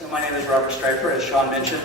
So my name is Robert Stryper, as Sean mentioned.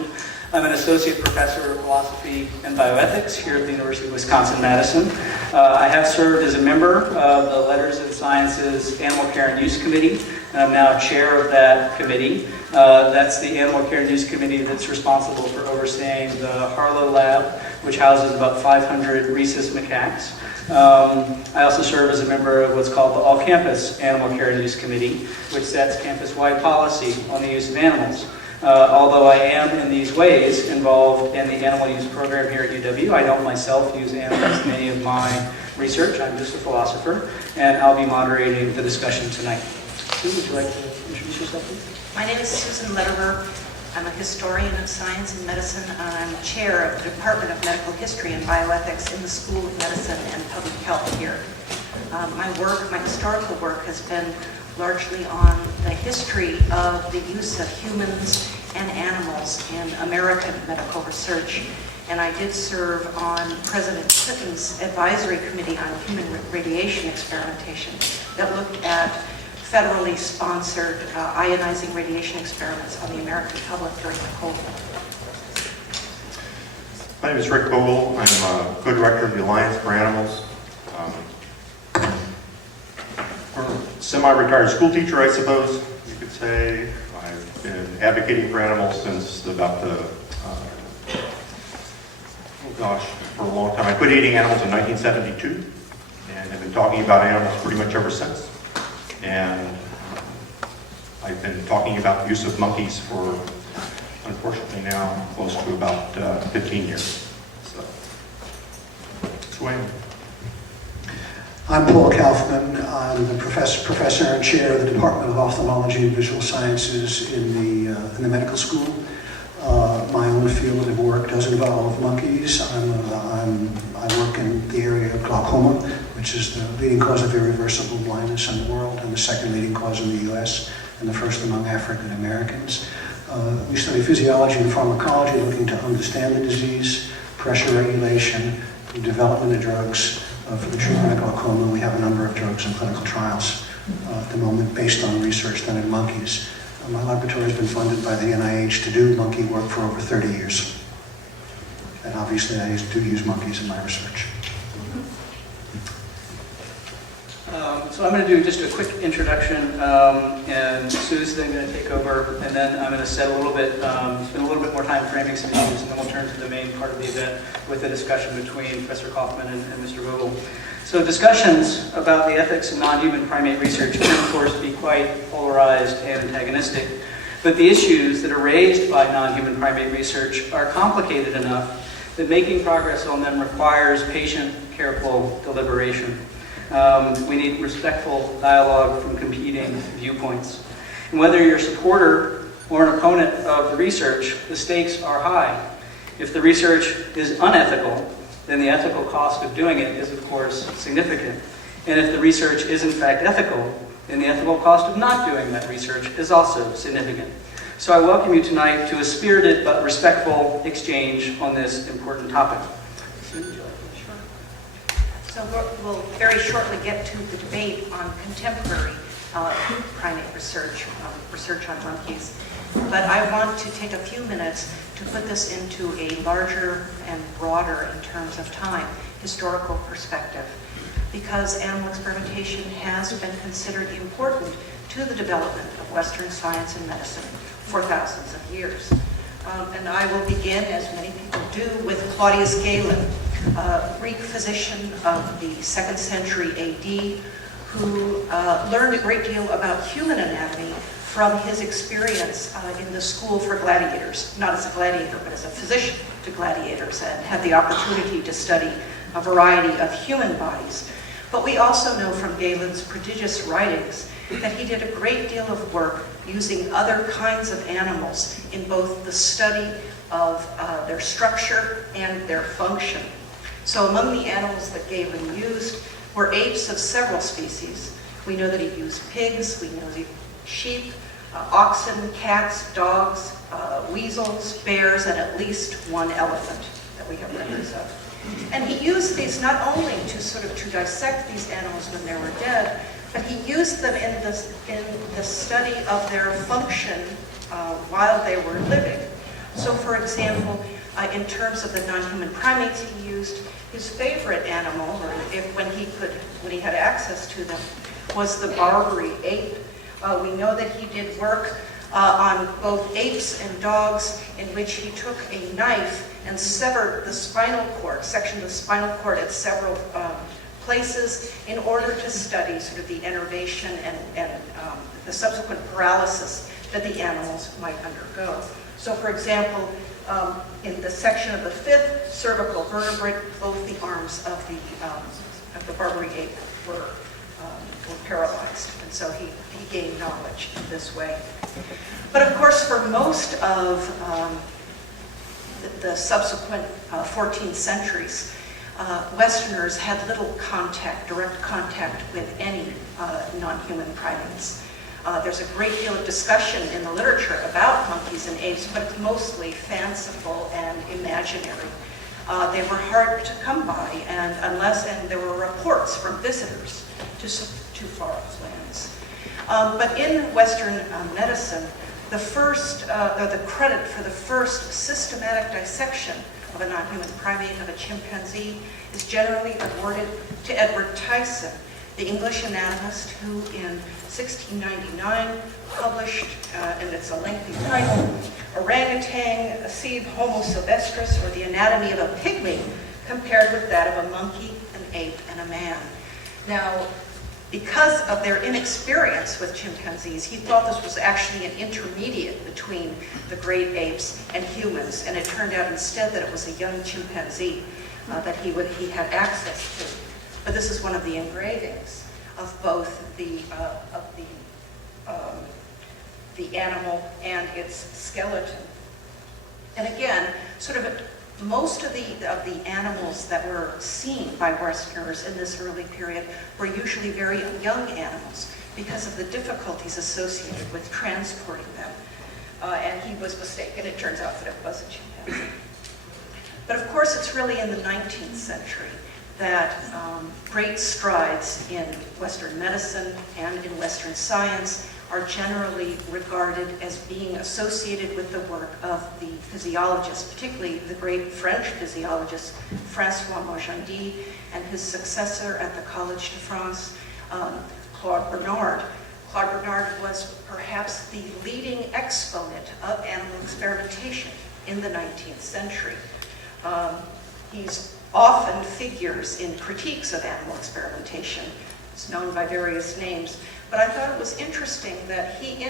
I'm an associate professor of philosophy and bioethics here at the University of Wisconsin-Madison. I have served as a member of the Letters and Sciences Animal Care and Use Committee, and I'm now chair of that committee. That's the Animal Care and Use Committee that's responsible for overseeing the Harlow Lab, which houses about 500 rhesus macaques. I also serve as a member of what's called the All-Campus Animal Care and Use Committee, which sets campus-wide policy on the use of animals. Although I am in these ways involved in the animal use program here at UW, I don't myself use animals in any of my research. I'm just a philosopher, and I'll be moderating the discussion tonight. Sue, would you like to introduce yourself, please? My name is Susan Litterer. I'm a historian of science and medicine, and I'm chair of the Department of Medical History and Bioethics in the School of Medicine and Public Health here. My historical work has been largely on the history of the use of humans and animals in American medical research. And I did serve on President Clinton's advisory committee on human radiation experimentation that looked at federally sponsored ionizing radiation experiments on the American public during the Cold War. My name is Rick Bogle. I'm a co-director of the Alliance for Animals. We're a semi-retired school teacher, I suppose you could say. I've been advocating for animals since about for a long time. I quit eating animals in 1972 and have been talking about animals pretty much ever since. And I've been talking about the use of monkeys for, unfortunately now, close to about 15 years. So, Swing. I'm Paul Kaufman. I'm the professor and chair of the Department of Ophthalmology and Visual Sciences in the medical school. My own field of work does involve monkeys. I work in the area of glaucoma, which is the leading cause of irreversible blindness in the world, and the second leading cause in the U.S., and the first among African Americans. We study physiology and pharmacology, looking to understand the disease, pressure regulation, the development of drugs for the treatment of glaucoma. We have a number of drugs in clinical trials at the moment based on research done in monkeys. My laboratory has been funded by the NIH to do monkey work for over 30 years. And obviously I do use monkeys in my research. So I'm going to do just a quick introduction, and Sue's then going to take over, and then I'm going to spend a little bit more time framing some issues, and then we'll turn to the main part of the event with a discussion between Professor Kaufman and Mr. Bogle. So discussions about the ethics of non-human primate research can, of course, be quite polarized and antagonistic, but the issues that are raised by non-human primate research are complicated enough that making progress on them requires patient, careful deliberation. We need respectful dialogue from competing viewpoints. And whether you're a supporter or an opponent of the research, the stakes are high. If the research is unethical, then the ethical cost of doing it is, of course, significant. And if the research is, in fact, ethical, then the ethical cost of not doing that research is also significant. So I welcome you tonight to a spirited but respectful exchange on this important topic. So we'll very shortly get to the debate on contemporary primate research, research on monkeys. But I want to take a few minutes to put this into a larger and broader, in terms of time, historical perspective. Because animal experimentation has been considered important to the development of Western science and medicine for thousands of years. And I will begin, as many people do, with Claudius Galen, a Greek physician of the 2nd century AD, who learned a great deal about human anatomy from his experience in the school for gladiators, not as a gladiator, but as a physician to gladiators, and had the opportunity to study a variety of human bodies. But we also know from Galen's prodigious writings that he did a great deal of work using other kinds of animals in both the study of their structure and their function. So among the animals that Galen used were apes of several species. We know that he used pigs, we know that he used sheep, oxen, cats, dogs, weasels, bears, and at least one elephant that we have records of. And he used these not only to dissect these animals when they were dead, but he used them in the study of their function while they were living. So for example, in terms of the non-human primates, he used his favorite animal, or when he had access to them, was the Barbary ape. We know that he did work on both apes and dogs, in which he took a knife and severed the spinal cord, sectioned the spinal cord at several places in order to study sort of the innervation and the subsequent paralysis that the animals might undergo. So for example, in the section of the fifth cervical vertebrate, both the arms of the Barbary ape were paralyzed, and so he gained knowledge in this way. But of course, for most of the subsequent 14 centuries, Westerners had little direct contact with any non-human primates. There's a great deal of discussion in the literature about monkeys and apes, but it's mostly fanciful and imaginary. They were hard to come by, and there were reports from visitors to far off lands. But in Western medicine, the credit for the first systematic dissection of a non-human primate, of a chimpanzee, is generally awarded to Edward Tyson, the English anatomist who in 1699 published, and it's a lengthy title, Orangutan Acib Homo Sylvestris, or the Anatomy of a Pygmy, compared with that of a monkey, an ape, and a man. Now, because of their inexperience with chimpanzees, he thought this was actually an intermediate between the great apes and humans, and it turned out instead that it was a young chimpanzee that he had access to. But this is one of the engravings of both the animal and its skeleton. And again, sort of most of the animals that were seen by Westerners in this early period were usually very young animals because of the difficulties associated with transporting them. And he was mistaken. It turns out that it was a chimpanzee. But of course, it's really in the 19th century that great strides in Western medicine and in Western science are generally regarded as being associated with the work of the physiologists, particularly the great French physiologist François Magendie and his successor at the Collège de France, Claude Bernard. Claude Bernard was perhaps the leading exponent of animal experimentation in the 19th century. He's often figures in critiques of animal experimentation. It's known by various names. But I thought it was interesting that he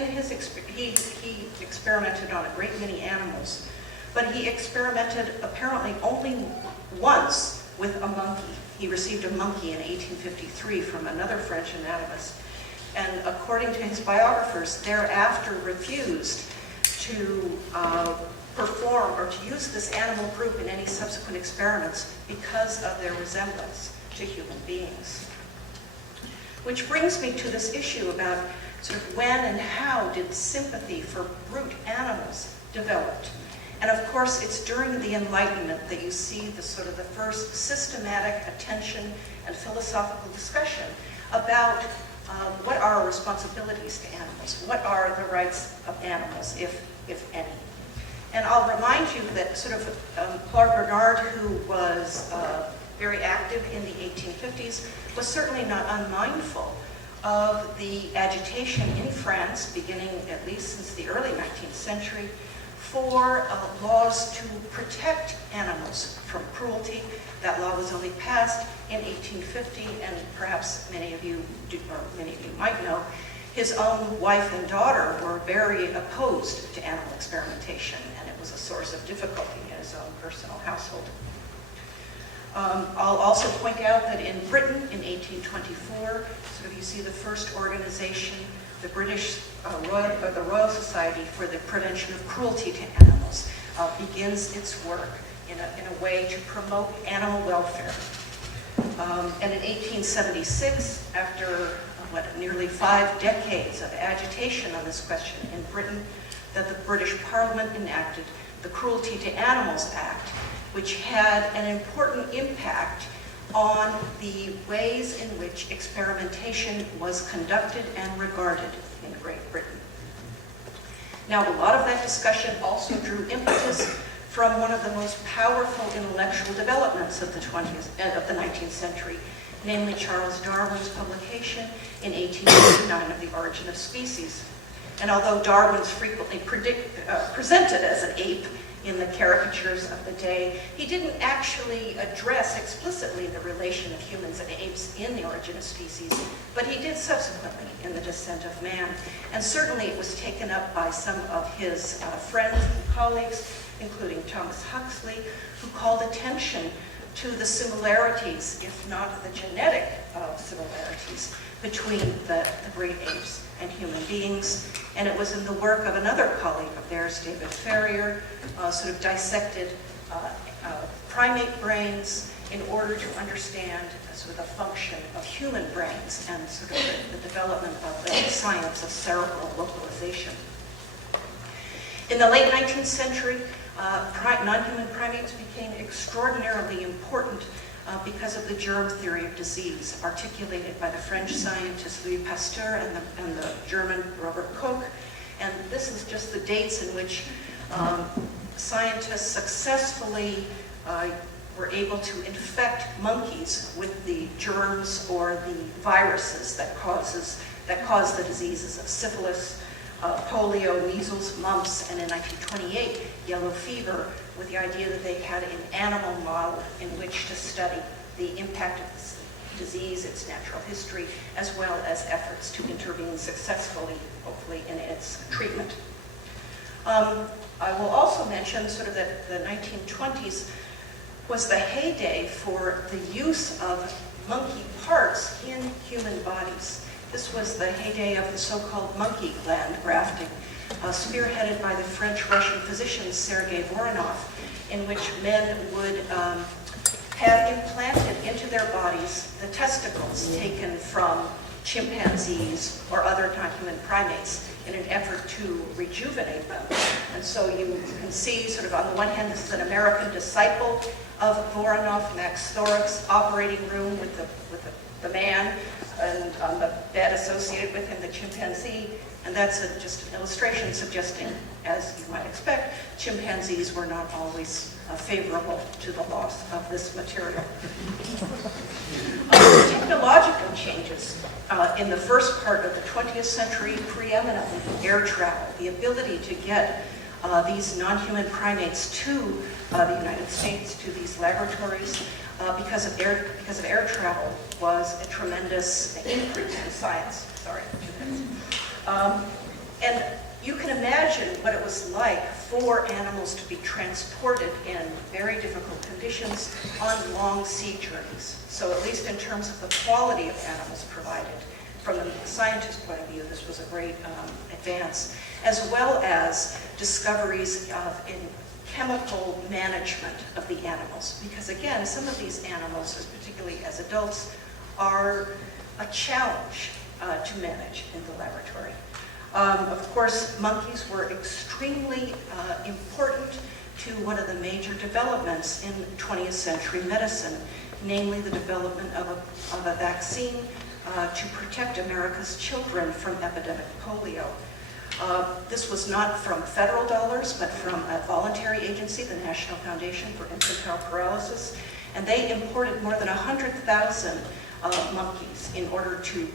experimented on a great many animals, but he experimented apparently only once with a monkey. He received a monkey in 1853 from another French anatomist, and according to his biographers, thereafter refused to perform or to use this animal group in any subsequent experiments because of their resemblance to human beings. Which brings me to this issue about sort of when and how did sympathy for brute animals develop. And of course, it's during the Enlightenment that you see the sort of the first systematic attention and philosophical discussion about what are our responsibilities to animals, what are the rights of animals, if any. And I'll remind you that sort of Claude Bernard, who was very active in the 1850s, was certainly not unmindful of the agitation in France, beginning at least since the early 19th century, for laws to protect animals from cruelty. That law was only passed in 1850, and perhaps many of you might know, his own wife and daughter were very opposed to animal experimentation, and it was a source of difficulty in his own personal household. I'll also point out that in Britain in 1824, so you see the first organization, the the Royal Society for the Prevention of Cruelty to Animals, begins its work in a way to promote animal welfare. And in 1876, after nearly 5 decades of agitation on this question in Britain, that the British Parliament enacted the Cruelty to Animals Act, which had an important impact on the ways in which experimentation was conducted and regarded in Great Britain. Now, a lot of that discussion also drew impetus from one of the most powerful intellectual developments of the 19th century, namely Charles Darwin's publication in 1889 of The Origin of Species. And although Darwin's frequently presented as an ape in the caricatures of the day, he didn't actually address explicitly the relation of humans and apes in The Origin of Species, but he did subsequently in The Descent of Man. And certainly it was taken up by some of his friends and colleagues, including Thomas Huxley, who called attention to the similarities, if not the genetic similarities, between the great apes and human beings. And it was in the work of another colleague of theirs, David Ferrier, sort of dissected primate brains in order to understand sort of the function of human brains and sort of the development of the science of cerebral localization. In the late 19th century, non-human primates became extraordinarily important because of the germ theory of disease articulated by the French scientist Louis Pasteur and the German Robert Koch. And this is just the dates in which scientists successfully were able to infect monkeys with the germs or the viruses that cause the diseases of syphilis, polio, measles, mumps, and in 1928, yellow fever, with the idea that they had an animal model in which to study the impact of this disease, its natural history, as well as efforts to intervene successfully, hopefully, in its treatment. I will also mention sort of that the 1920s was the heyday for the use of monkey parts in human bodies. This was the heyday of the so-called monkey gland grafting, spearheaded by the French-Russian physician Sergei Voronov, in which men would have implanted into their bodies the testicles taken from chimpanzees or other non-human primates in an effort to rejuvenate them. And so you can see sort of on the one hand, this is an American disciple of Voronov, Max Thorok's operating room with the man, and on the bed associated with him, the chimpanzee. And that's just an illustration suggesting, as you might expect, chimpanzees were not always favorable to the loss of this material. Technological changes in the first part of the 20th century, preeminently air travel, the ability to get these non-human primates to the United States, to these laboratories, because of air travel, was a tremendous increase in science. Sorry. And you can imagine what it was like for animals to be transported in very difficult conditions on long sea journeys. So at least in terms of the quality of animals provided, from the scientist's point of view, this was a great advance, as well as discoveries in chemical management of the animals. Because again, some of these animals, particularly as adults, are a challenge to manage in the laboratory. Of course, monkeys were extremely important to one of the major developments in 20th century medicine, namely the development of a vaccine to protect America's children from epidemic polio. This was not from federal dollars, but from a voluntary agency, the National Foundation for Infantile Paralysis, and they imported more than 100,000 monkeys in order to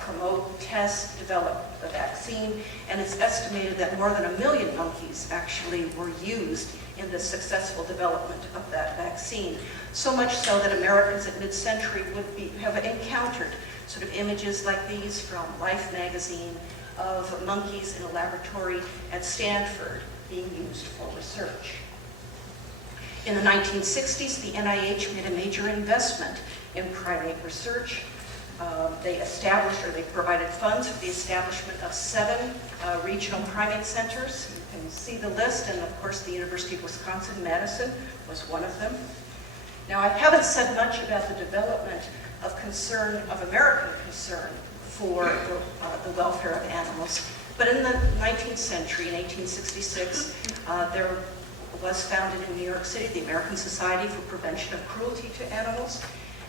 promote, test, develop the vaccine, and it's estimated that more than 1 million monkeys actually were used in the successful development of that vaccine. So much so that Americans at mid-century would have encountered sort of images like these from Life magazine of monkeys in a laboratory at Stanford being used for research. In the 1960s, the NIH made a major investment in primate research. They provided funds for the establishment of 7 regional primate centers. You can see the list, and of course the University of Wisconsin-Madison was one of them. Now, I haven't said much about the development of American concern for the welfare of animals, but in the 19th century, in 1866, there was founded in New York City the American Society for Prevention of Cruelty to Animals.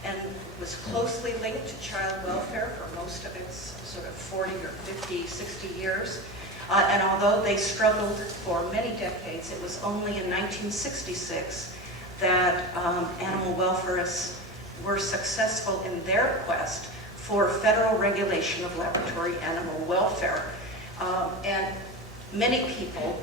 and was closely linked to child welfare for most of its sort of 40 or 50, 60 years. And although they struggled for many decades, it was only in 1966 that animal welfarists were successful in their quest for federal regulation of laboratory animal welfare. And many people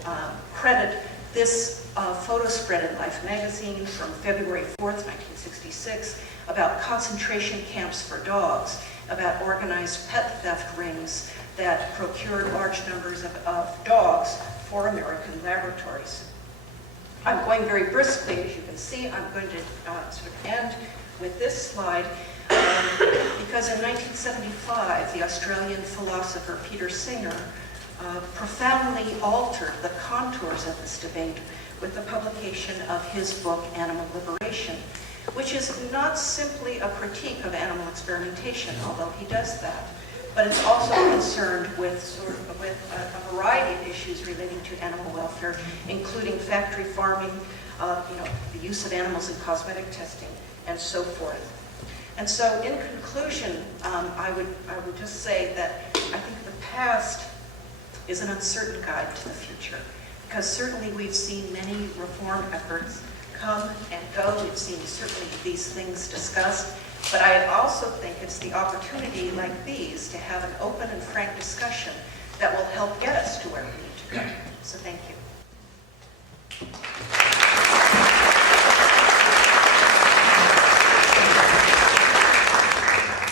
credit this photo spread in Life magazine from February 4th, 1966, about concentration camps for dogs, about organized pet theft rings that procured large numbers of dogs for American laboratories. I'm going very briskly, as you can see. I'm going to sort of end with this slide, because in 1975, the Australian philosopher Peter Singer profoundly altered the contours of this debate with the publication of his book, Animal Liberation, which is not simply a critique of animal experimentation, although he does that, but it's also concerned with a variety of issues relating to animal welfare, including factory farming, the use of animals in cosmetic testing, and so forth. And so, in conclusion, I would just say that I think the past is an uncertain guide to the future, because certainly we've seen many reform efforts come and go. We've seen certainly these things discussed, but I also think it's the opportunity like these to have an open and frank discussion that will help get us to where we need to go. So thank you.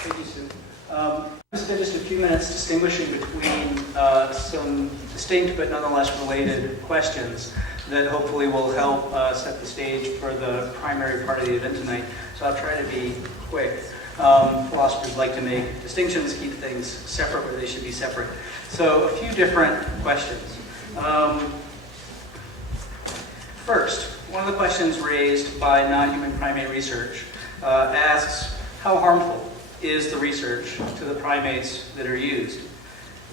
Thank you, Sue. I'm going to spend just a few minutes distinguishing between some distinct but nonetheless related questions that hopefully will help set the stage for the primary part of the event tonight. So I'll try to be quick. Philosophers like to make distinctions, keep things separate where they should be separate. So a few different questions. First, one of the questions raised by non-human primate research asks, how harmful is the research to the primates that are used?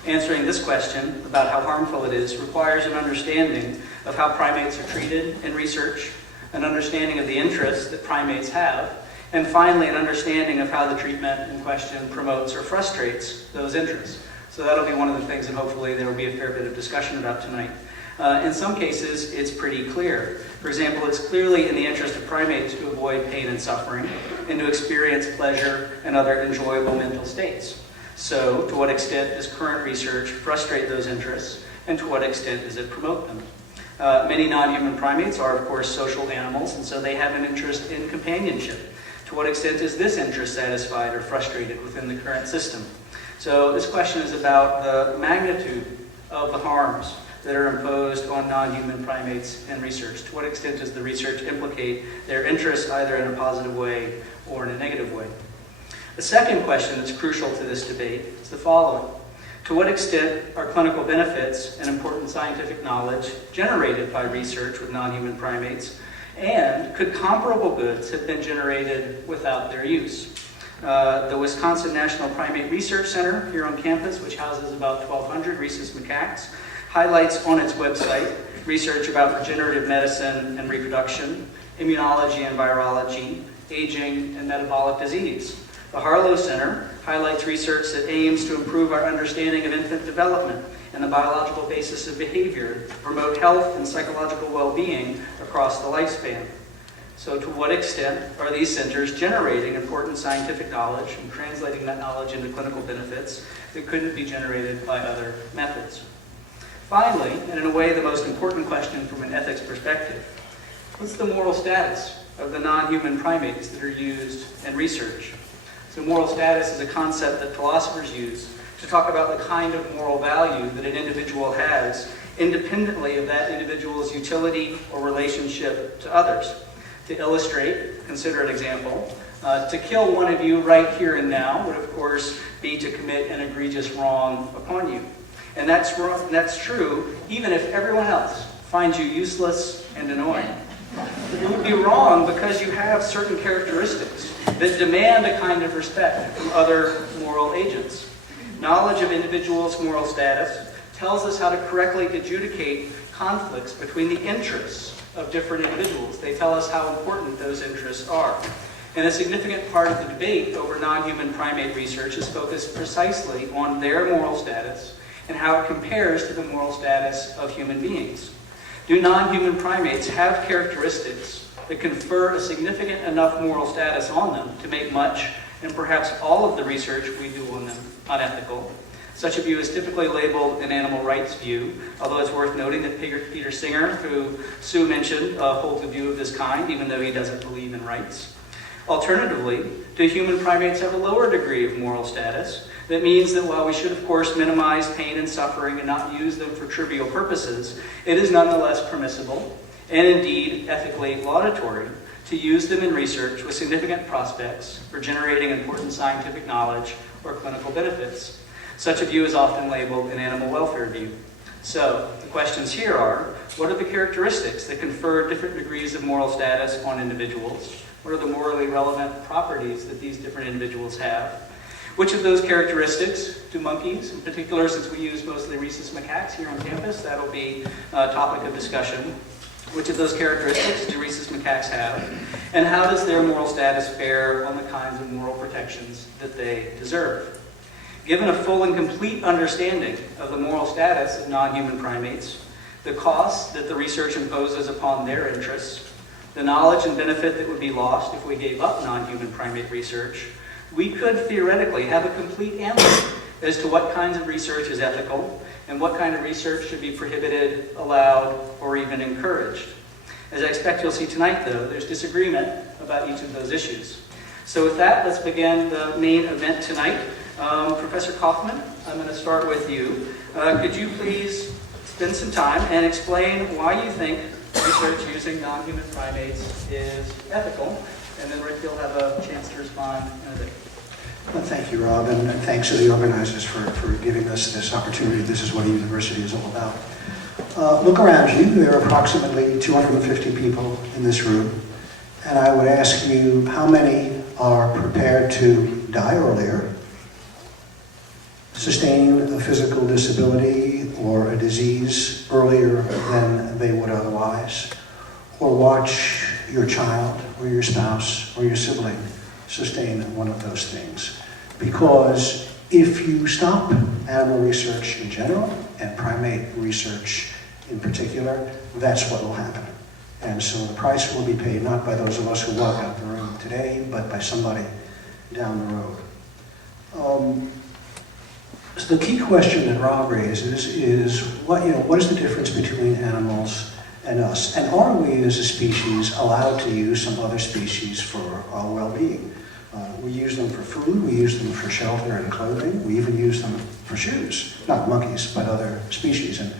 Answering this question about how harmful it is requires an understanding of how primates are treated in research, an understanding of the interests that primates have, and finally an understanding of how the treatment in question promotes or frustrates those interests. So that'll be one of the things that hopefully there will be a fair bit of discussion about tonight. In some cases, it's pretty clear. For example, it's clearly in the interest of primates to avoid pain and suffering and to experience pleasure and other enjoyable mental states. So, to what extent does current research frustrate those interests, and to what extent does it promote them? Many non-human primates are, of course, social animals, and so they have an interest in companionship. To what extent is this interest satisfied or frustrated within the current system? So, this question is about the magnitude of the harms that are imposed on non-human primates in research. To what extent does the research implicate their interests either in a positive way or in a negative way? The second question that's crucial to this debate is the following. To what extent are clinical benefits and important scientific knowledge generated by research with non-human primates, and could comparable goods have been generated without their use? The Wisconsin National Primate Research Center here on campus, which houses about 1,200 rhesus macaques, highlights on its website research about regenerative medicine and reproduction, immunology and virology, aging, and metabolic disease. The Harlow Center highlights research that aims to improve our understanding of infant development and the biological basis of behavior to promote health and psychological well-being across the lifespan. So to what extent are these centers generating important scientific knowledge and translating that knowledge into clinical benefits that couldn't be generated by other methods? Finally, and in a way the most important question from an ethics perspective, what's the moral status of the non-human primates that are used in research? So moral status is a concept that philosophers use to talk about the kind of moral value that an individual has independently of that individual's utility or relationship to others. To illustrate, consider an example. To kill one of you right here and now would, of course, be to commit an egregious wrong upon you. And that's true even if everyone else finds you useless and annoying. It would be wrong because you have certain characteristics that demand a kind of respect from other moral agents. Knowledge of individuals' moral status tells us how to correctly adjudicate conflicts between the interests of different individuals. They tell us how important those interests are. And a significant part of the debate over non-human primate research is focused precisely on their moral status and how it compares to the moral status of human beings. Do non-human primates have characteristics that confer a significant enough moral status on them to make much, and perhaps all of the research we do on them, unethical? Such a view is typically labeled an animal rights view, although it's worth noting that Peter Singer, who Sue mentioned, holds a view of this kind, even though he doesn't believe in rights. Alternatively, do human primates have a lower degree of moral status? That means that while we should, of course, minimize pain and suffering and not use them for trivial purposes, it is nonetheless permissible, and indeed ethically laudatory, to use them in research with significant prospects for generating important scientific knowledge or clinical benefits. Such a view is often labeled an animal welfare view. So, the questions here are, what are the characteristics that confer different degrees of moral status on individuals? What are the morally relevant properties that these different individuals have? Which of those characteristics do monkeys, in particular, since we use mostly rhesus macaques here on campus, that'll be a topic of discussion. Which of those characteristics do rhesus macaques have? And how does their moral status fare on the kinds of moral protections that they deserve? Given a full and complete understanding of the moral status of non-human primates, the costs that the research imposes upon their interests, the knowledge and benefit that would be lost if we gave up non-human primate research, we could theoretically have a complete answer as to what kinds of research is ethical and what kind of research should be prohibited, allowed, or even encouraged. As I expect you'll see tonight, though, there's disagreement about each of those issues. So with that, let's begin the main event tonight. Professor Kaufman, I'm going to start with you. Could you please spend some time and explain why you think research using non-human primates is ethical? And then Rick, you'll have a chance to respond in a bit. Well, thank you, Rob, and thanks to the organizers for giving us this opportunity. This is what a university is all about. Look around you. There are approximately 250 people in this room, and I would ask you how many are prepared to die earlier, sustain a physical disability or a disease earlier than they would otherwise, or watch your child or your spouse or your sibling sustain one of those things. Because if you stop animal research in general and primate research in particular, that's what will happen. And so the price will be paid not by those of us who walk out the room today, but by somebody down the road. So the key question that Rob raises is what is the difference between animals and us? And are we as a species allowed to use some other species for our well-being? We use them for food, we use them for shelter and clothing, we even use them for shoes. Not monkeys, but other species. And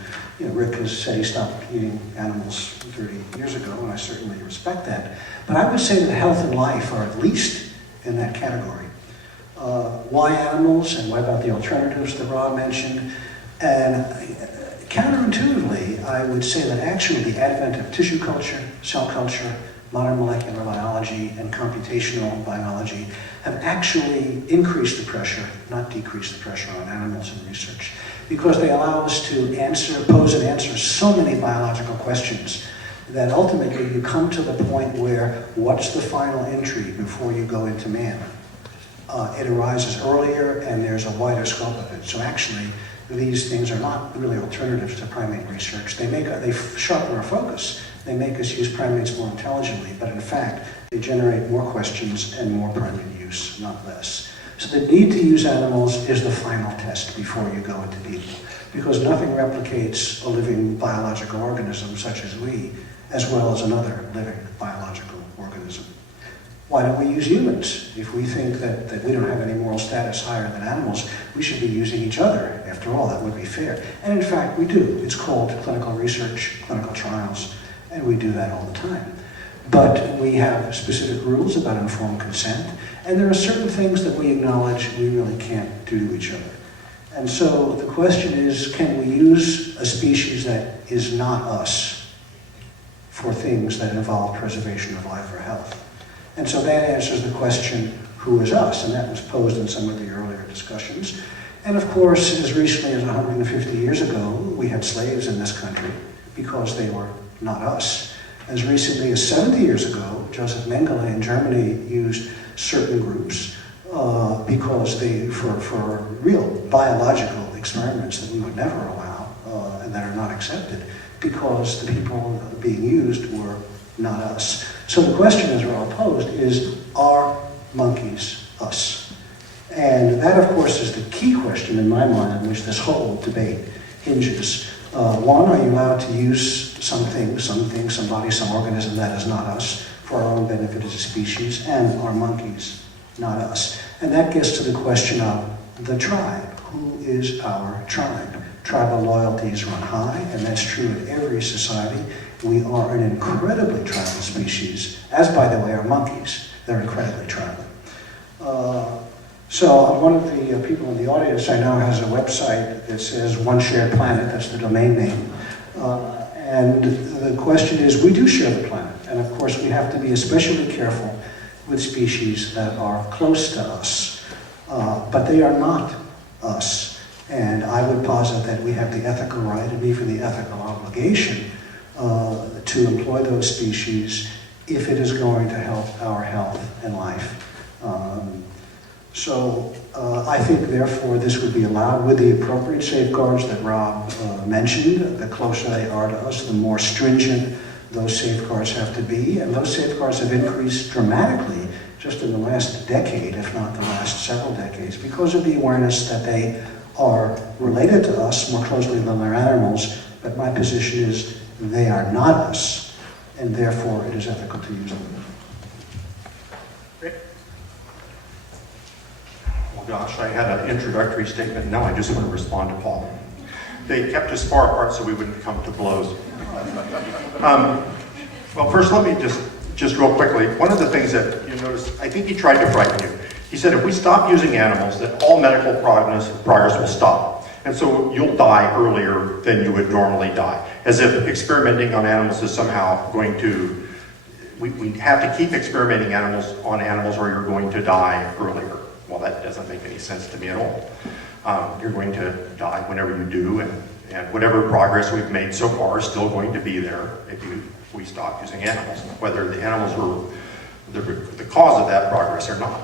Rick has said he stopped eating animals 30 years ago, and I certainly respect that. But I would say that health and life are at least in that category. Why animals, and what about the alternatives that Rob mentioned? And counterintuitively, I would say that actually the advent of tissue culture, cell culture, modern molecular biology, and computational biology have actually increased the pressure, not decreased the pressure on animals in research, because they allow us to pose and answer so many biological questions that ultimately you come to the point where what's the final entry before you go into man? It arises earlier and there's a wider scope of it. So actually, these things are not really alternatives to primate research. They sharpen our focus. They make us use primates more intelligently, but in fact, they generate more questions and more primate use, not less. So the need to use animals is the final test before you go into people, because nothing replicates a living biological organism such as we, as well as another living biological organism. Why don't we use humans? If we think that we don't have any moral status higher than animals, we should be using each other. After all, that would be fair. And in fact, we do. It's called clinical research, clinical trials, and we do that all the time. But we have specific rules about informed consent, and there are certain things that we acknowledge we really can't do to each other. And so the question is, can we use a species that is not us for things that involve preservation of life or health? And so that answers the question, who is us? And that was posed in some of the earlier discussions. And of course, as recently as 150 years ago, we had slaves in this country because they were not us. As recently as 70 years ago, Joseph Mengele in Germany used certain groups because for real biological experiments that we would never allow and that are not accepted, because the people being used were not us. So the question, as Rob posed, is, are monkeys us? And that, of course, is the key question in my mind on which this whole debate hinges. One, are you allowed to use something, somebody, some organism that is not us for our own benefit as a species, and are monkeys not us? And that gets to the question of the tribe. Who is our tribe? Tribal loyalties run high, and that's true in every society. We are an incredibly tribal species, as, by the way, are monkeys. They're incredibly tribal. So one of the people in the audience I know has a website that says One Shared Planet, that's the domain name. And the question is, we do share the planet. And of course, we have to be especially careful with species that are close to us. But they are not us. And I would posit that we have the ethical right and even the ethical obligation to employ those species if it is going to help our health and life. So I think, therefore, this would be allowed with the appropriate safeguards that Rob mentioned. The closer they are to us, the more stringent those safeguards have to be. And those safeguards have increased dramatically just in the last decade, if not the last several decades, because of the awareness that they are related to us more closely than their animals. But my position is they are not us, and therefore it is ethical to use them. Well, gosh, I had an introductory statement. Now I just want to respond to Paul. They kept us far apart so we wouldn't come to blows. Well, first, let me just real quickly. One of the things that you notice, I think he tried to frighten you. He said, if we stop using animals, that all medical progress will stop. And so you'll die earlier than you would normally die. As if experimenting on animals is somehow going to, we have to keep experimenting on animals or you're going to die earlier. Well, that doesn't make any sense to me at all. You're going to die whenever you do, and whatever progress we've made so far is still going to be there if we stop using animals, whether the animals were the cause of that progress or not.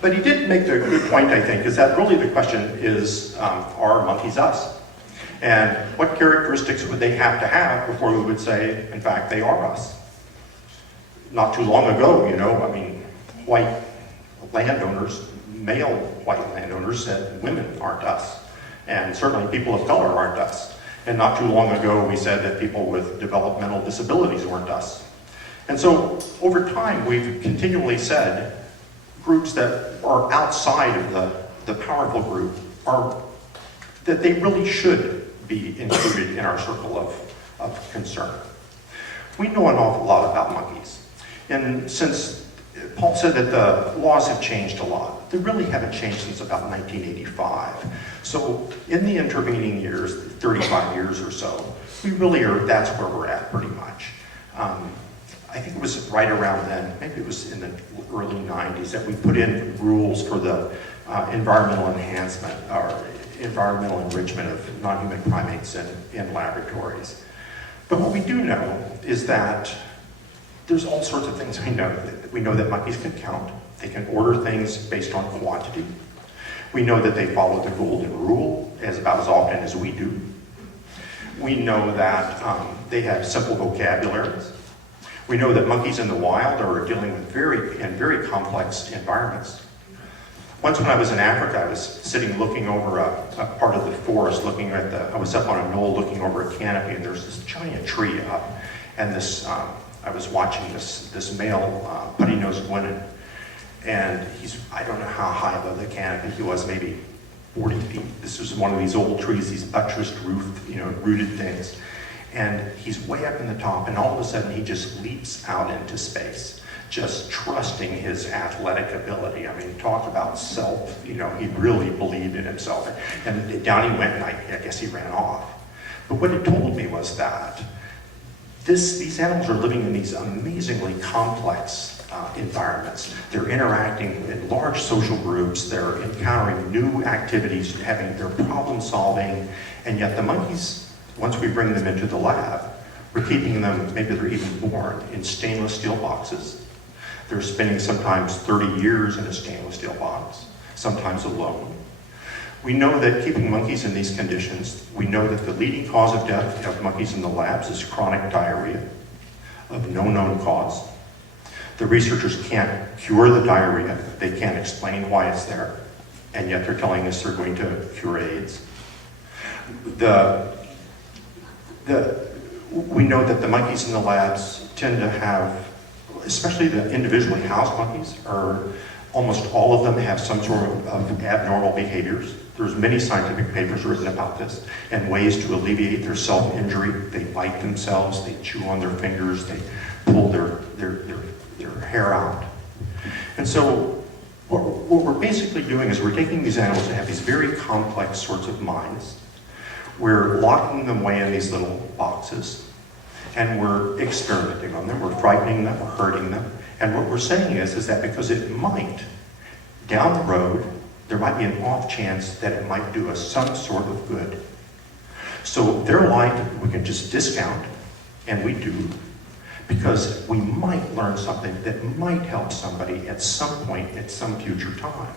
But he did make the good point, I think, is that really the question is, are monkeys us? And what characteristics would they have to have before we would say, in fact, they are us? Not too long ago, I mean, white landowners, male white landowners said women aren't us. And certainly people of color aren't us. And not too long ago, we said that people with developmental disabilities weren't us. And so over time, we've continually said groups that are outside of the powerful group that they really should be included in our circle of concern. We know an awful lot about monkeys. And since Paul said that the laws have changed a lot, they really haven't changed since about 1985. So in the intervening years, 35 years or so, we really are, that's where we're at pretty much. I think it was right around then, maybe it was in the early 90s, that we put in rules for the environmental enhancement or environmental enrichment of non-human primates in laboratories. But what we do know is that there's all sorts of things we know. We know that monkeys can count. They can order things based on quantity. We know that they follow the golden rule about as often as we do. We know that they have simple vocabularies. We know that monkeys in the wild are dealing with very complex environments. Once when I was in Africa, I was sitting looking over a part of the forest, I was up on a knoll looking over a canopy, and there's this giant tree up, and I was watching this male putty-nosed guinean, and I don't know how high above the canopy he was, maybe 40 feet. This was one of these old trees, these buttressed rooted things. And he's way up in the top, and all of a sudden he just leaps out into space, just trusting his athletic ability. I mean, talk about self, he really believed in himself. And down he went, and I guess he ran off. But what it told me was that these animals are living in these amazingly complex environments. They're interacting in large social groups, they're encountering new activities, they're problem solving, and yet the monkeys, once we bring them into the lab, We're keeping them, maybe they're even born, in stainless steel boxes. They're spending sometimes 30 years in a stainless steel box, sometimes alone. We know that keeping monkeys in these conditions, we know that the leading cause of death of monkeys in the labs is chronic diarrhea of no known cause. The researchers can't cure the diarrhea. They can't explain why it's there, and yet they're telling us they're going to cure AIDS. We know that the monkeys in the labs tend to have, especially the individually housed monkeys, almost all of them have some sort of abnormal behaviors. There's many scientific papers written about this and ways to alleviate their self-injury. They bite themselves, they chew on their fingers, they pull their hair out. And so what we're basically doing is we're taking these animals that have these very complex sorts of minds. We're locking them away in these little boxes, and we're experimenting on them. We're frightening them, we're hurting them. And what we're saying is that because it might, down the road, there might be an off chance that it might do us some sort of good. So their life we can just discount, and we do, because we might learn something that might help somebody at some point, at some future time.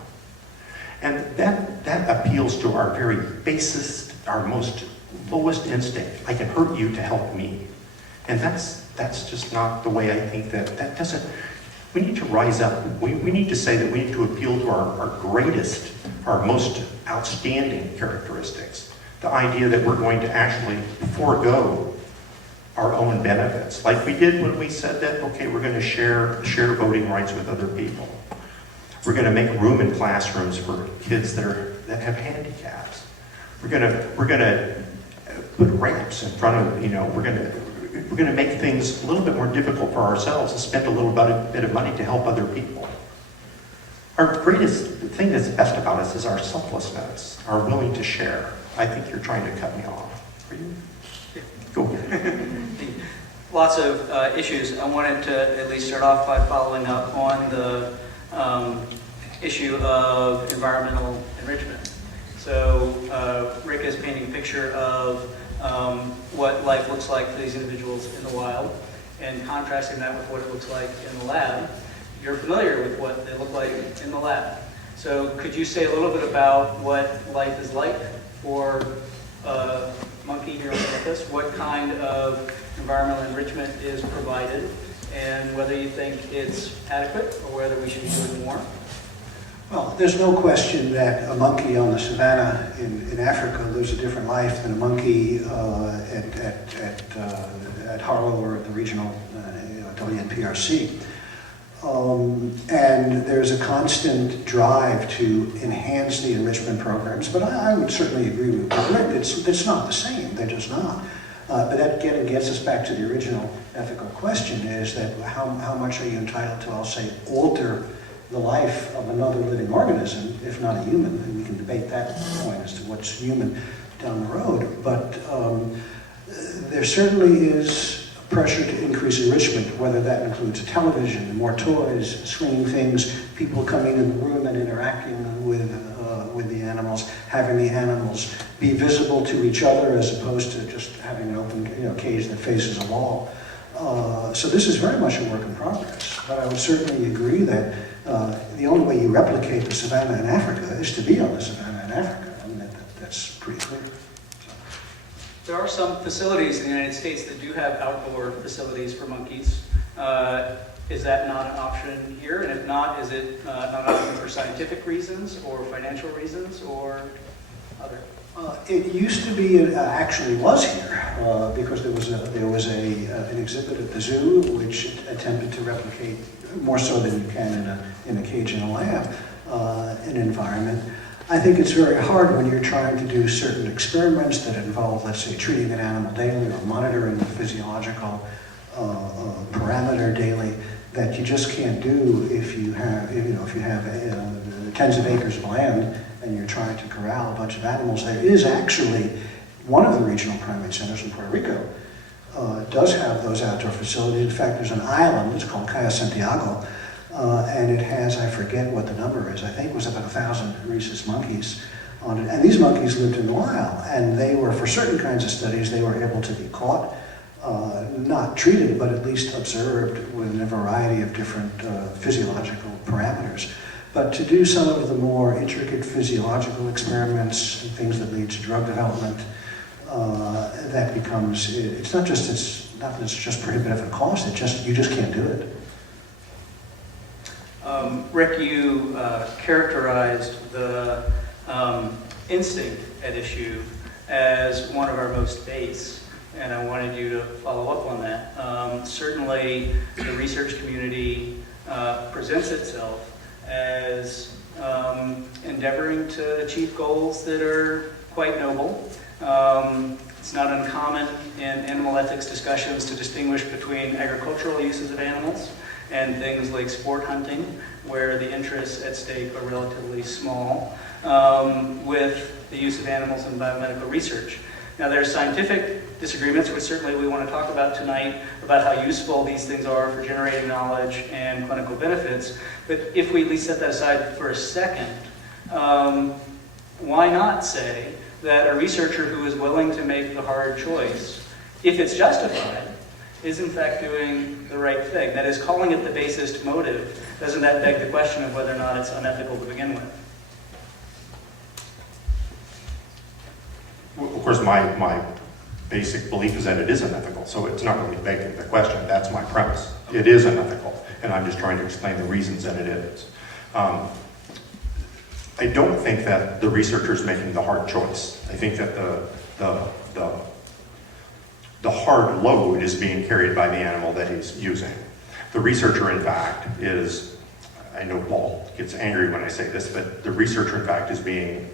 And that appeals to our very basest, our most lowest instinct. I can hurt you to help me. And that's just not the way I think that doesn't, we need to rise up. We need to say that we need to appeal to our greatest, our most outstanding characteristics. The idea that we're going to actually forego our own benefits, like we did when we said that, okay, we're going to share voting rights with other people. We're going to make room in classrooms for kids that have handicaps. We're going to put ramps in front of, we're going to make things a little bit more difficult for ourselves and spend a little bit of money to help other people. Our greatest thing that's best about us is our selflessness, our willing to share. I think you're trying to cut me off. Are you? Go ahead. Lots of issues. I wanted to at least start off by following up on the issue of environmental enrichment. So Rick is painting a picture of what life looks like for these individuals in the wild and contrasting that with what it looks like in the lab. You're familiar with what they look like in the lab. So could you say a little bit about what life is like for a monkey here on campus? What kind of environmental enrichment is provided, and whether you think it's adequate or whether we should be doing more? Well, there's no question that a monkey on the savannah in Africa lives a different life than a monkey at Harlow or at the regional WNPRC. And there's a constant drive to enhance the enrichment programs, but I would certainly agree with Rick. It's not the same, they're just not. But that again gets us back to the original ethical question, is that how much are you entitled to, I'll say, alter the life of another living organism, if not a human? And we can debate that point as to what's human down the road. But there certainly is pressure to increase enrichment, whether that includes television, more toys, screening things, people coming in the room and interacting with the animals, having the animals be visible to each other as opposed to just having an open cage that faces a wall. So this is very much a work in progress, but I would certainly agree that the only way you replicate the savannah in Africa is to be on the savannah in Africa. I mean, that's pretty clear. There are some facilities in the United States that do have outdoor facilities for monkeys. Is that not an option here? And if not, is it not an option for scientific reasons or financial reasons or other? It used to be, actually was here, because there was an exhibit at the zoo which attempted to replicate, more so than you can in a cage in a lab, an environment. I think it's very hard when you're trying to do certain experiments that involve, let's say, treating an animal daily or monitoring the physiological parameter daily, that you just can't do if you have tens of acres of land and you're trying to corral a bunch of animals. There is actually one of the regional primate centers in Puerto Rico does have those outdoor facilities. In fact, there's an island, it's called Caya Santiago, and it has, I forget what the number is, I think it was about 1,000 rhesus monkeys on it. And these monkeys lived in the wild, and they were, for certain kinds of studies, they were able to be caught not treated, but at least observed with a variety of different physiological parameters. But to do some of the more intricate physiological experiments and things that lead to drug development, that becomes, it's not that it's just prohibitive in cost, you just can't do it. Rick, you characterized the instinct at issue as one of our most base, and I wanted you to follow up on that. Certainly, the research community presents itself as endeavoring to achieve goals that are quite noble. It's not uncommon in animal ethics discussions to distinguish between agricultural uses of animals and things like sport hunting, where the interests at stake are relatively small, with the use of animals in biomedical research. Now, there's scientific disagreements, which certainly we want to talk about tonight, about how useful these things are for generating knowledge and clinical benefits. But if we at least set that aside for a second, why not say that a researcher who is willing to make the hard choice, if it's justified, is in fact doing the right thing? That is, calling it the basest motive. Doesn't that beg the question of whether or not it's unethical to begin with? Well, of course, my basic belief is that it is unethical, so it's not really begging the question. That's my premise. It is unethical, and I'm just trying to explain the reasons that it is. I don't think that the researcher is making the hard choice. I think that the hard load is being carried by the animal that he's using. The researcher, in fact, is, I know Paul gets angry when I say this, but the researcher, in fact, is being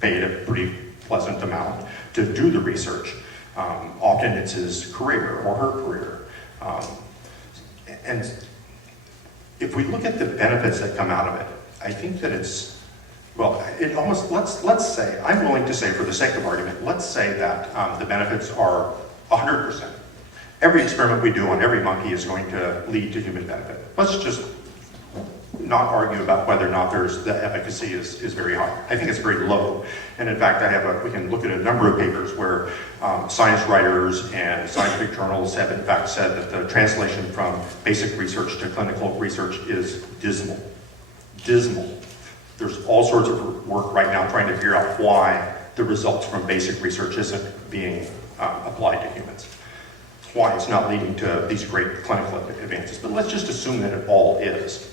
paid a pretty pleasant amount to do the research. Often it's his career or her career. And if we look at the benefits that come out of it, I think that it's, well, it almost, let's say, I'm willing to say, for the sake of argument, let's say that the benefits are 100%. Every experiment we do on every monkey is going to lead to human benefit. Let's just not argue about whether or not the efficacy is very high. I think it's very low. And in fact, we can look at a number of papers where science writers and scientific journals have in fact said that the translation from basic research to clinical research is dismal. Dismal. There's all sorts of work right now trying to figure out why the results from basic research isn't being applied to humans. Why it's not leading to these great clinical advances. But let's just assume that it all is.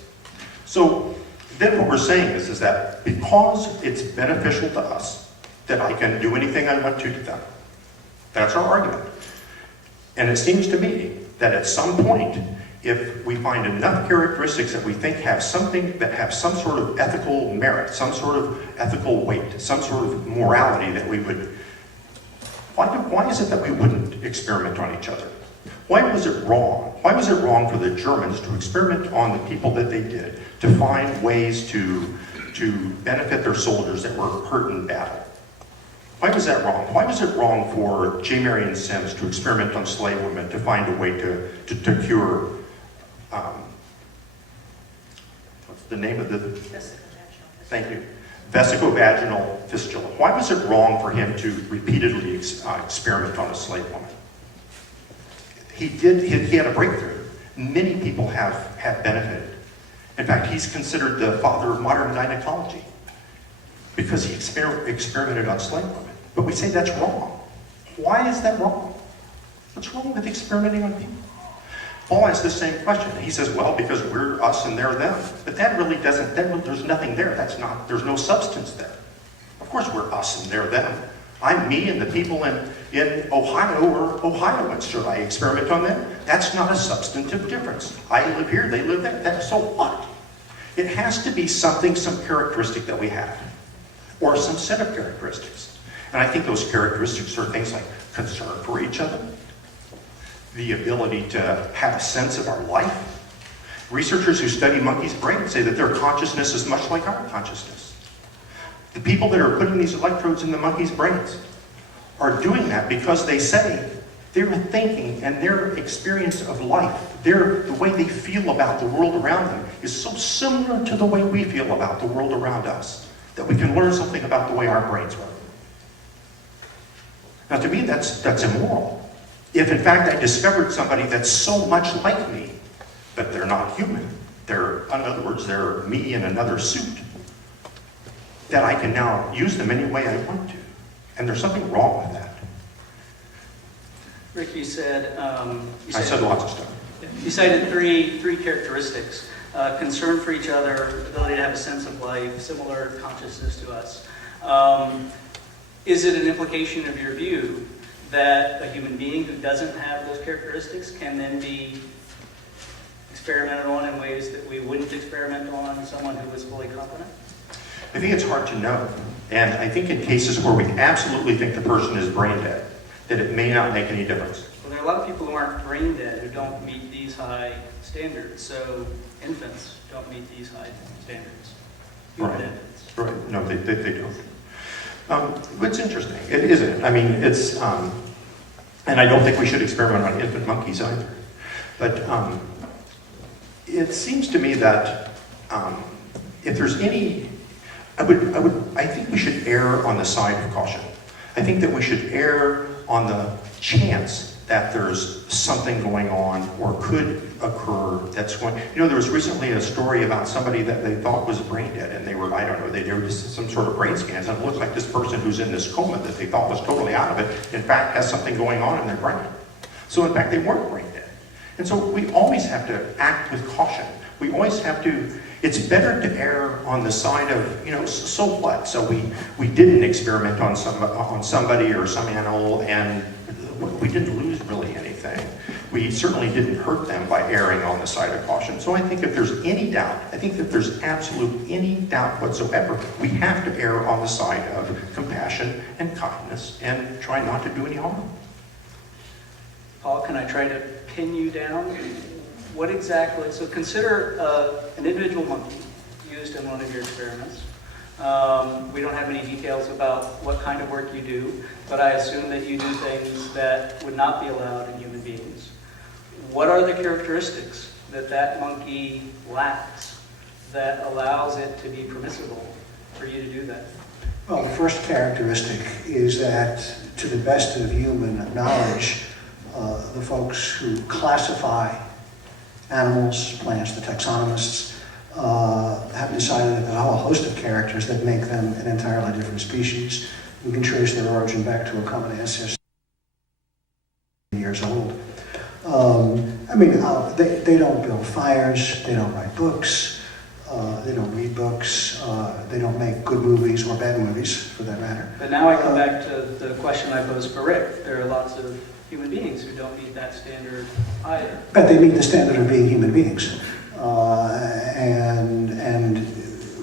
So then what we're saying is that because it's beneficial to us, that I can do anything I want to them. That's our argument. And it seems to me that at some point, if we find enough characteristics that we think have something that have some sort of ethical merit, some sort of ethical weight, some sort of morality that we would, why is it that we wouldn't experiment on each other? Why was it wrong? Why was it wrong for the Germans to experiment on the people that they did, to find ways to benefit their soldiers that were hurt in battle? Why was that wrong? Why was it wrong for J. Marion Sims to experiment on slave women to find a way to cure, what's the name of the... Thank you. Vesicovaginal fistula. Why was it wrong for him to repeatedly experiment on a slave woman? He had a breakthrough. Many people have benefited. In fact, he's considered the father of modern gynecology because he experimented on slave women. But we say that's wrong. Why is that wrong? What's wrong with experimenting on people? Paul asks the same question. He says, well, because we're us and they're them. But that really doesn't, there's nothing there. There's no substance there. Of course we're us and they're them. I'm me and the people in Ohio or Ohioans. Should I experiment on them? That's not a substantive difference. I live here, they live there. So what? It has to be something, some characteristic that we have, or some set of characteristics. And I think those characteristics are things like concern for each other, the ability to have a sense of our life. Researchers who study monkeys' brains say that their consciousness is much like our consciousness. The people that are putting these electrodes in the monkeys' brains are doing that because they say their thinking and their experience of life, the way they feel about the world around them is so similar to the way we feel about the world around us that we can learn something about the way our brains work. Now, to me, that's immoral. if in fact I discovered somebody that's so much like me, but they're not human, they're, in other words, they're me in another suit, that I can now use them any way I want to. And there's something wrong with that. Rick, you said, I said lots of stuff. You cited three characteristics. Concern for each other, ability to have a sense of life, similar consciousness to us. Is it an implication of your view that a human being who doesn't have those characteristics can then be experimented on in ways that we wouldn't experiment on someone who was fully competent? I think it's hard to know. And I think in cases where we absolutely think the person is brain dead, that it may not make any difference. Well, there are a lot of people who aren't brain dead who don't meet these high standards. So infants don't meet these high standards. Human Right. infants. Right. No, they don't. It's interesting. It isn't. I mean, it's, and I don't think we should experiment on infant monkeys either. But it seems to me that if there's any, I think we should err on the side of caution. I think that we should err on the chance that there's something going on or could occur that's going, you know, there was recently a story about somebody that they thought was brain dead, and they were, I don't know, they did some sort of brain scans, and it looks like this person who's in this coma that they thought was totally out of it, in fact, has something going on in their brain. So in fact, they weren't brain dead. And so we always have to act with caution. We always have to, it's better to err on the side of, you know, so what? So we didn't experiment on somebody or some animal, and we didn't lose really anything. We certainly didn't hurt them by erring on the side of caution. So I think if there's any doubt, I think if there's absolute any doubt whatsoever, we have to err on the side of compassion and kindness and try not to do any harm. Paul, can I try to pin you down? What exactly, so consider an individual monkey used in one of your experiments. We don't have any details about what kind of work you do, but I assume that you do things that would not be allowed in human beings. What are the characteristics that that monkey lacks that allows it to be permissible for you to do that? Well, the first characteristic is that, to the best of human knowledge, the folks who classify animals, plants, the taxonomists, have decided that there are a whole host of characters that make them an entirely different species. We can trace their origin back to a common ancestor years old. I mean, they don't build fires, they don't write books, they don't read books, they don't make good movies or bad movies, for that matter. But now I come back to the question I posed for Rick. There are lots of human beings who don't meet that standard either. But they meet the standard of being human beings. And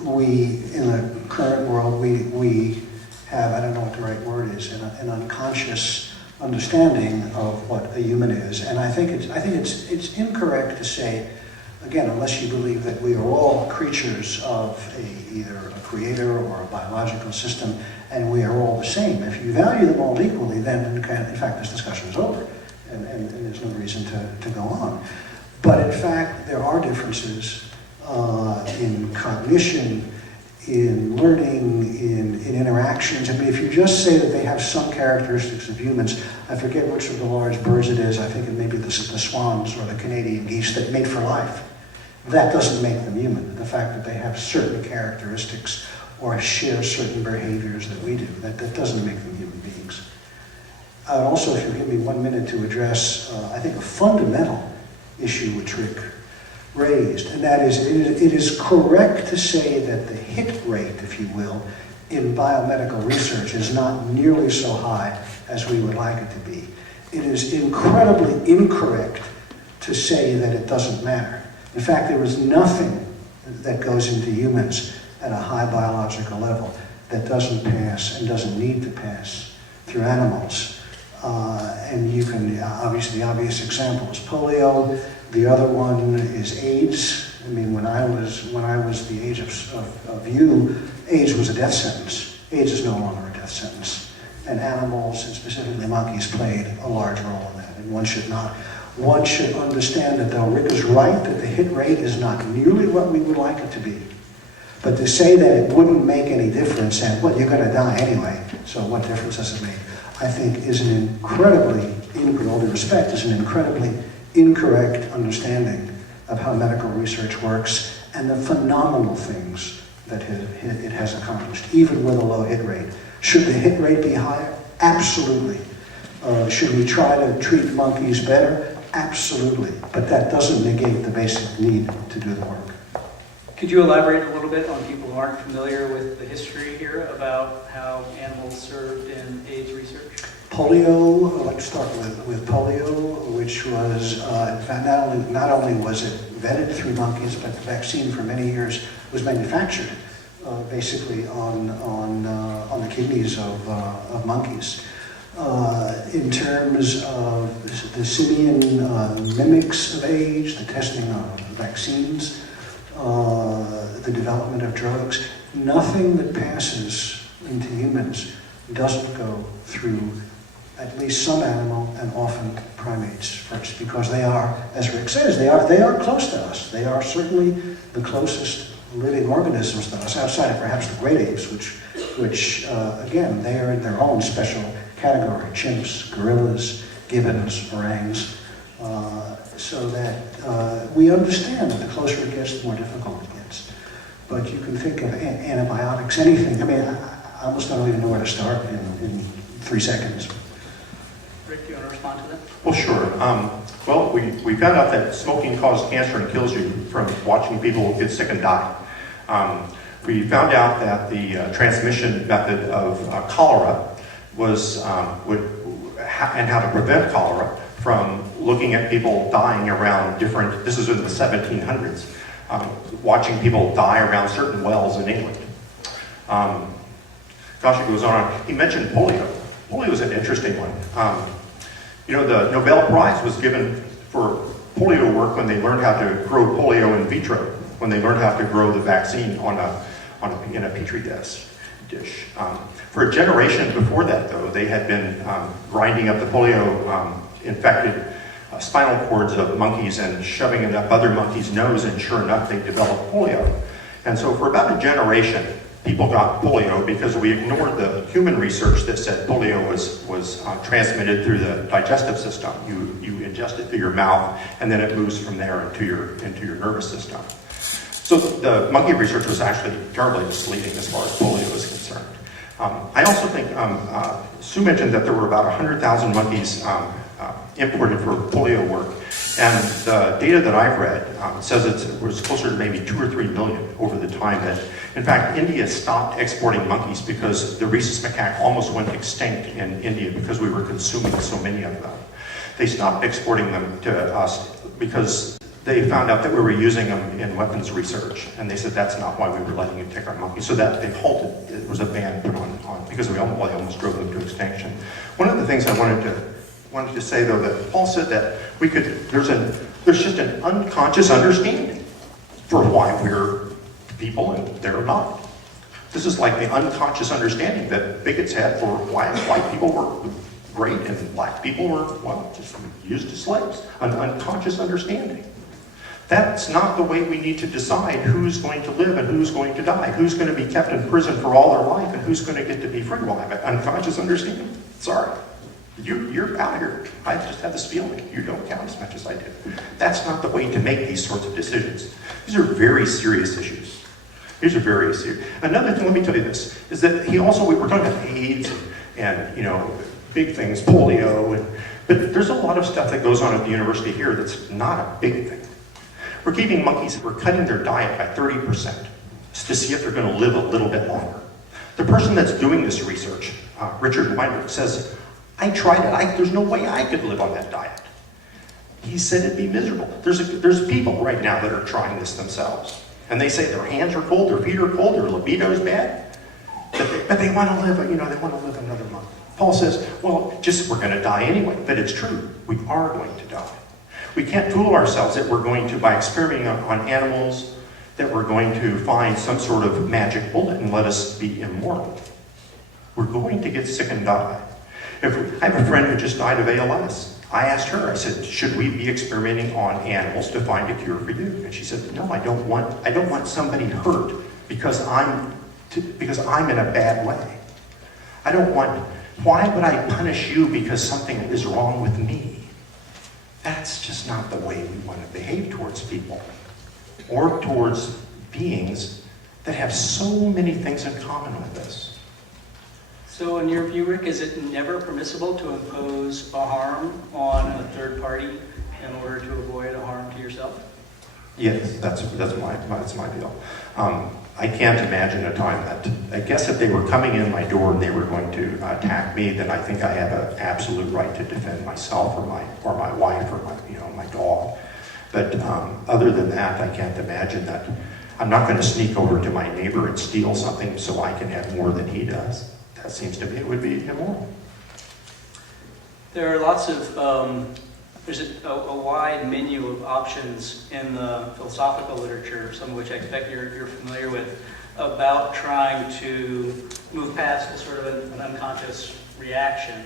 we, in the current world, we have, I don't know what the right word is, an unconscious understanding of what a human is. And I think it's incorrect to say, again, unless you believe that we are all creatures of either a creator or a biological system, and we are all the same. If you value them all equally, then in fact this discussion is over, and there's no reason to go on. But in fact, there are differences in cognition, in learning, in interactions. I mean, if you just say that they have some characteristics of humans, I forget which of the large birds it is, I think it may be the swans or the Canadian geese that mate for life. That doesn't make them human. The fact that they have certain characteristics or share certain behaviors that we do, that doesn't make them human beings. Also, if you give me 1 minute to address, I think, a fundamental issue which Rick raised, and that is, it is correct to say that the hit rate, if you will, in biomedical research is not nearly so high as we would like it to be. It is incredibly incorrect to say that it doesn't matter. In fact, there is nothing that goes into humans at a high biological level that doesn't pass and doesn't need to pass through animals. And you can, obviously, the obvious example is polio. The other one is AIDS. I mean, when I was the age of you, AIDS was a death sentence. AIDS is no longer a death sentence. And animals, and specifically monkeys, played a large role in that. And one should understand that, though Rick is right, that the hit rate is not nearly what we would like it to be. But to say that it wouldn't make any difference, and, well, you're going to die anyway, so what difference does it make? I think is an incredibly with all due respect, is an incredibly incorrect understanding of how medical research works and the phenomenal things that it has accomplished, even with a low hit rate. Should the hit rate be higher? Absolutely. Should we try to treat monkeys better? Absolutely. But that doesn't negate the basic need to do the work. Could you elaborate a little bit on people who aren't familiar with the history here about how animals served in AIDS research? Polio, I'd like to start with polio, which was, in fact, not only was it vetted through monkeys, but the vaccine for many years was manufactured basically on the kidneys of monkeys. In terms of the simian mimics of AIDS, the testing of vaccines, the development of drugs, nothing that passes into humans doesn't go through at least some animal and often primates first, because they are, as Rick says, they are close to us. They are certainly the closest living organisms to us, outside of perhaps the great apes, which again, they are in their own special category: chimps, gorillas, gibbons, orangs. So that we understand that the closer it gets, the more difficult it gets. But you can think of antibiotics, anything. I mean, I almost don't even know where to start in 3 seconds. Rick, do you want to respond to that? Well, sure. Well, we found out that smoking caused cancer and kills you from watching people get sick and die. We found out that the transmission method of cholera was, and how to prevent cholera from looking at people dying around different, this is in the 1700s, watching people die around certain wells in England. Gosh, it goes on. He mentioned polio. Polio is an interesting one. You know, the Nobel Prize was given for polio work when they learned how to grow polio in vitro, when they learned how to grow the vaccine in a petri dish. For a generation before that, though, they had been grinding up the polio-infected spinal cords of monkeys and shoving it up other monkeys' nose, and sure enough, they developed polio. And so for about a generation, people got polio because we ignored the human research that said polio was transmitted through the digestive system. You ingest it through your mouth, and then it moves from there into your nervous system. So the monkey research was actually terribly misleading as far as polio is concerned. I also think Sue mentioned that there were about 100,000 monkeys imported for polio work, and the data that I've read says it was closer to maybe 2 or 3 million over the time that, in fact, India stopped exporting monkeys because the rhesus macaque almost went extinct in India because we were consuming so many of them. They stopped exporting them to us because they found out that we were using them in weapons research, and they said that's not why we were letting you take our monkeys. So that they halted. It was a ban put on because we almost drove them to extinction. One of the things I wanted to say, though, that Paul said that there's just an unconscious understanding for why we're people and they're not. This is like the unconscious understanding that bigots had for why white people were great and black people were, well, just used as slaves. An unconscious understanding. That's not the way we need to decide who's going to live and who's going to die, who's going to be kept in prison for all their life, and who's going to get to be free. Well, I have an unconscious understanding. Sorry. You're out here. I just have this feeling. You don't count as much as I do. That's not the way to make these sorts of decisions. These are very serious issues. These are very serious. Another thing, let me tell you this, is that we were talking about AIDS and big things, polio, but there's a lot of stuff that goes on at the university here that's not a big thing. We're keeping monkeys, we're cutting their diet by 30% to see if they're going to live a little bit longer. The person that's doing this research, Richard Weinberg, says, I tried it. There's no way I could live on that diet. He said it'd be miserable. There's people right now that are trying this themselves. And they say their hands are cold, their feet are cold, their libido's bad. But they want to live, they want to live another month. Paul says, well, we're going to die anyway. But it's true. We are going to die. We can't fool ourselves that we're going to, by experimenting on animals, that we're going to find some sort of magic bullet and let us be immortal. We're going to get sick and die. I have a friend who just died of ALS. I asked her, I said, should we be experimenting on animals to find a cure for you? And she said, no, I don't want somebody hurt because I'm in a bad way. I don't want why would I punish you because something is wrong with me? That's just not the way we want to behave towards people or towards beings that have so many things in common with us. So in your view, Rick, is it never permissible to impose a harm on a third party in order to avoid a harm to yourself? Yes, that's my deal. I can't imagine a time that, I guess if they were coming in my door and they were going to attack me, then I think I have an absolute right to defend myself or my wife or my dog. But other than that, I can't imagine that. I'm not going to sneak over to my neighbor and steal something so I can have more than he does. That seems to me it would be immoral. There are lots of, there's a wide menu of options in the philosophical literature, some of which I expect you're familiar with, about trying to move past a sort of an unconscious reaction,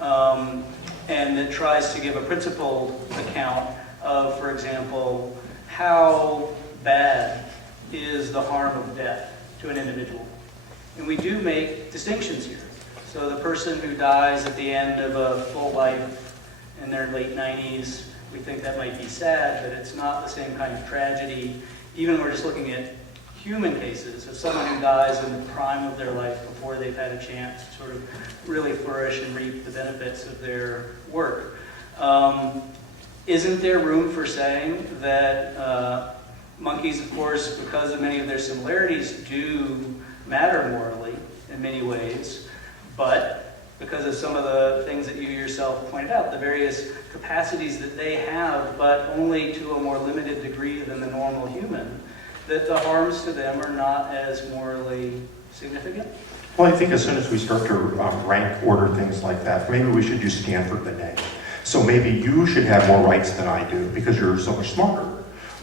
and that tries to give a principled account of, for example, how bad is the harm of death to an individual. And we do make distinctions here. So the person who dies at the end of a full life in their late 90s, we think that might be sad, but it's not the same kind of tragedy. Even when we're just looking at human cases of someone who dies in the prime of their life before they've had a chance to sort of really flourish and reap the benefits of their work. Isn't there room for saying that monkeys, of course, because of many of their similarities, do matter morally in many ways, but because of some of the things that you yourself pointed out, the various capacities that they have, but only to a more limited degree than the normal human, that the harms to them are not as morally significant? Well, I think as soon as we start to rank order things like that, maybe we should use Stanford Binet. So maybe you should have more rights than I do because you're so much smarter.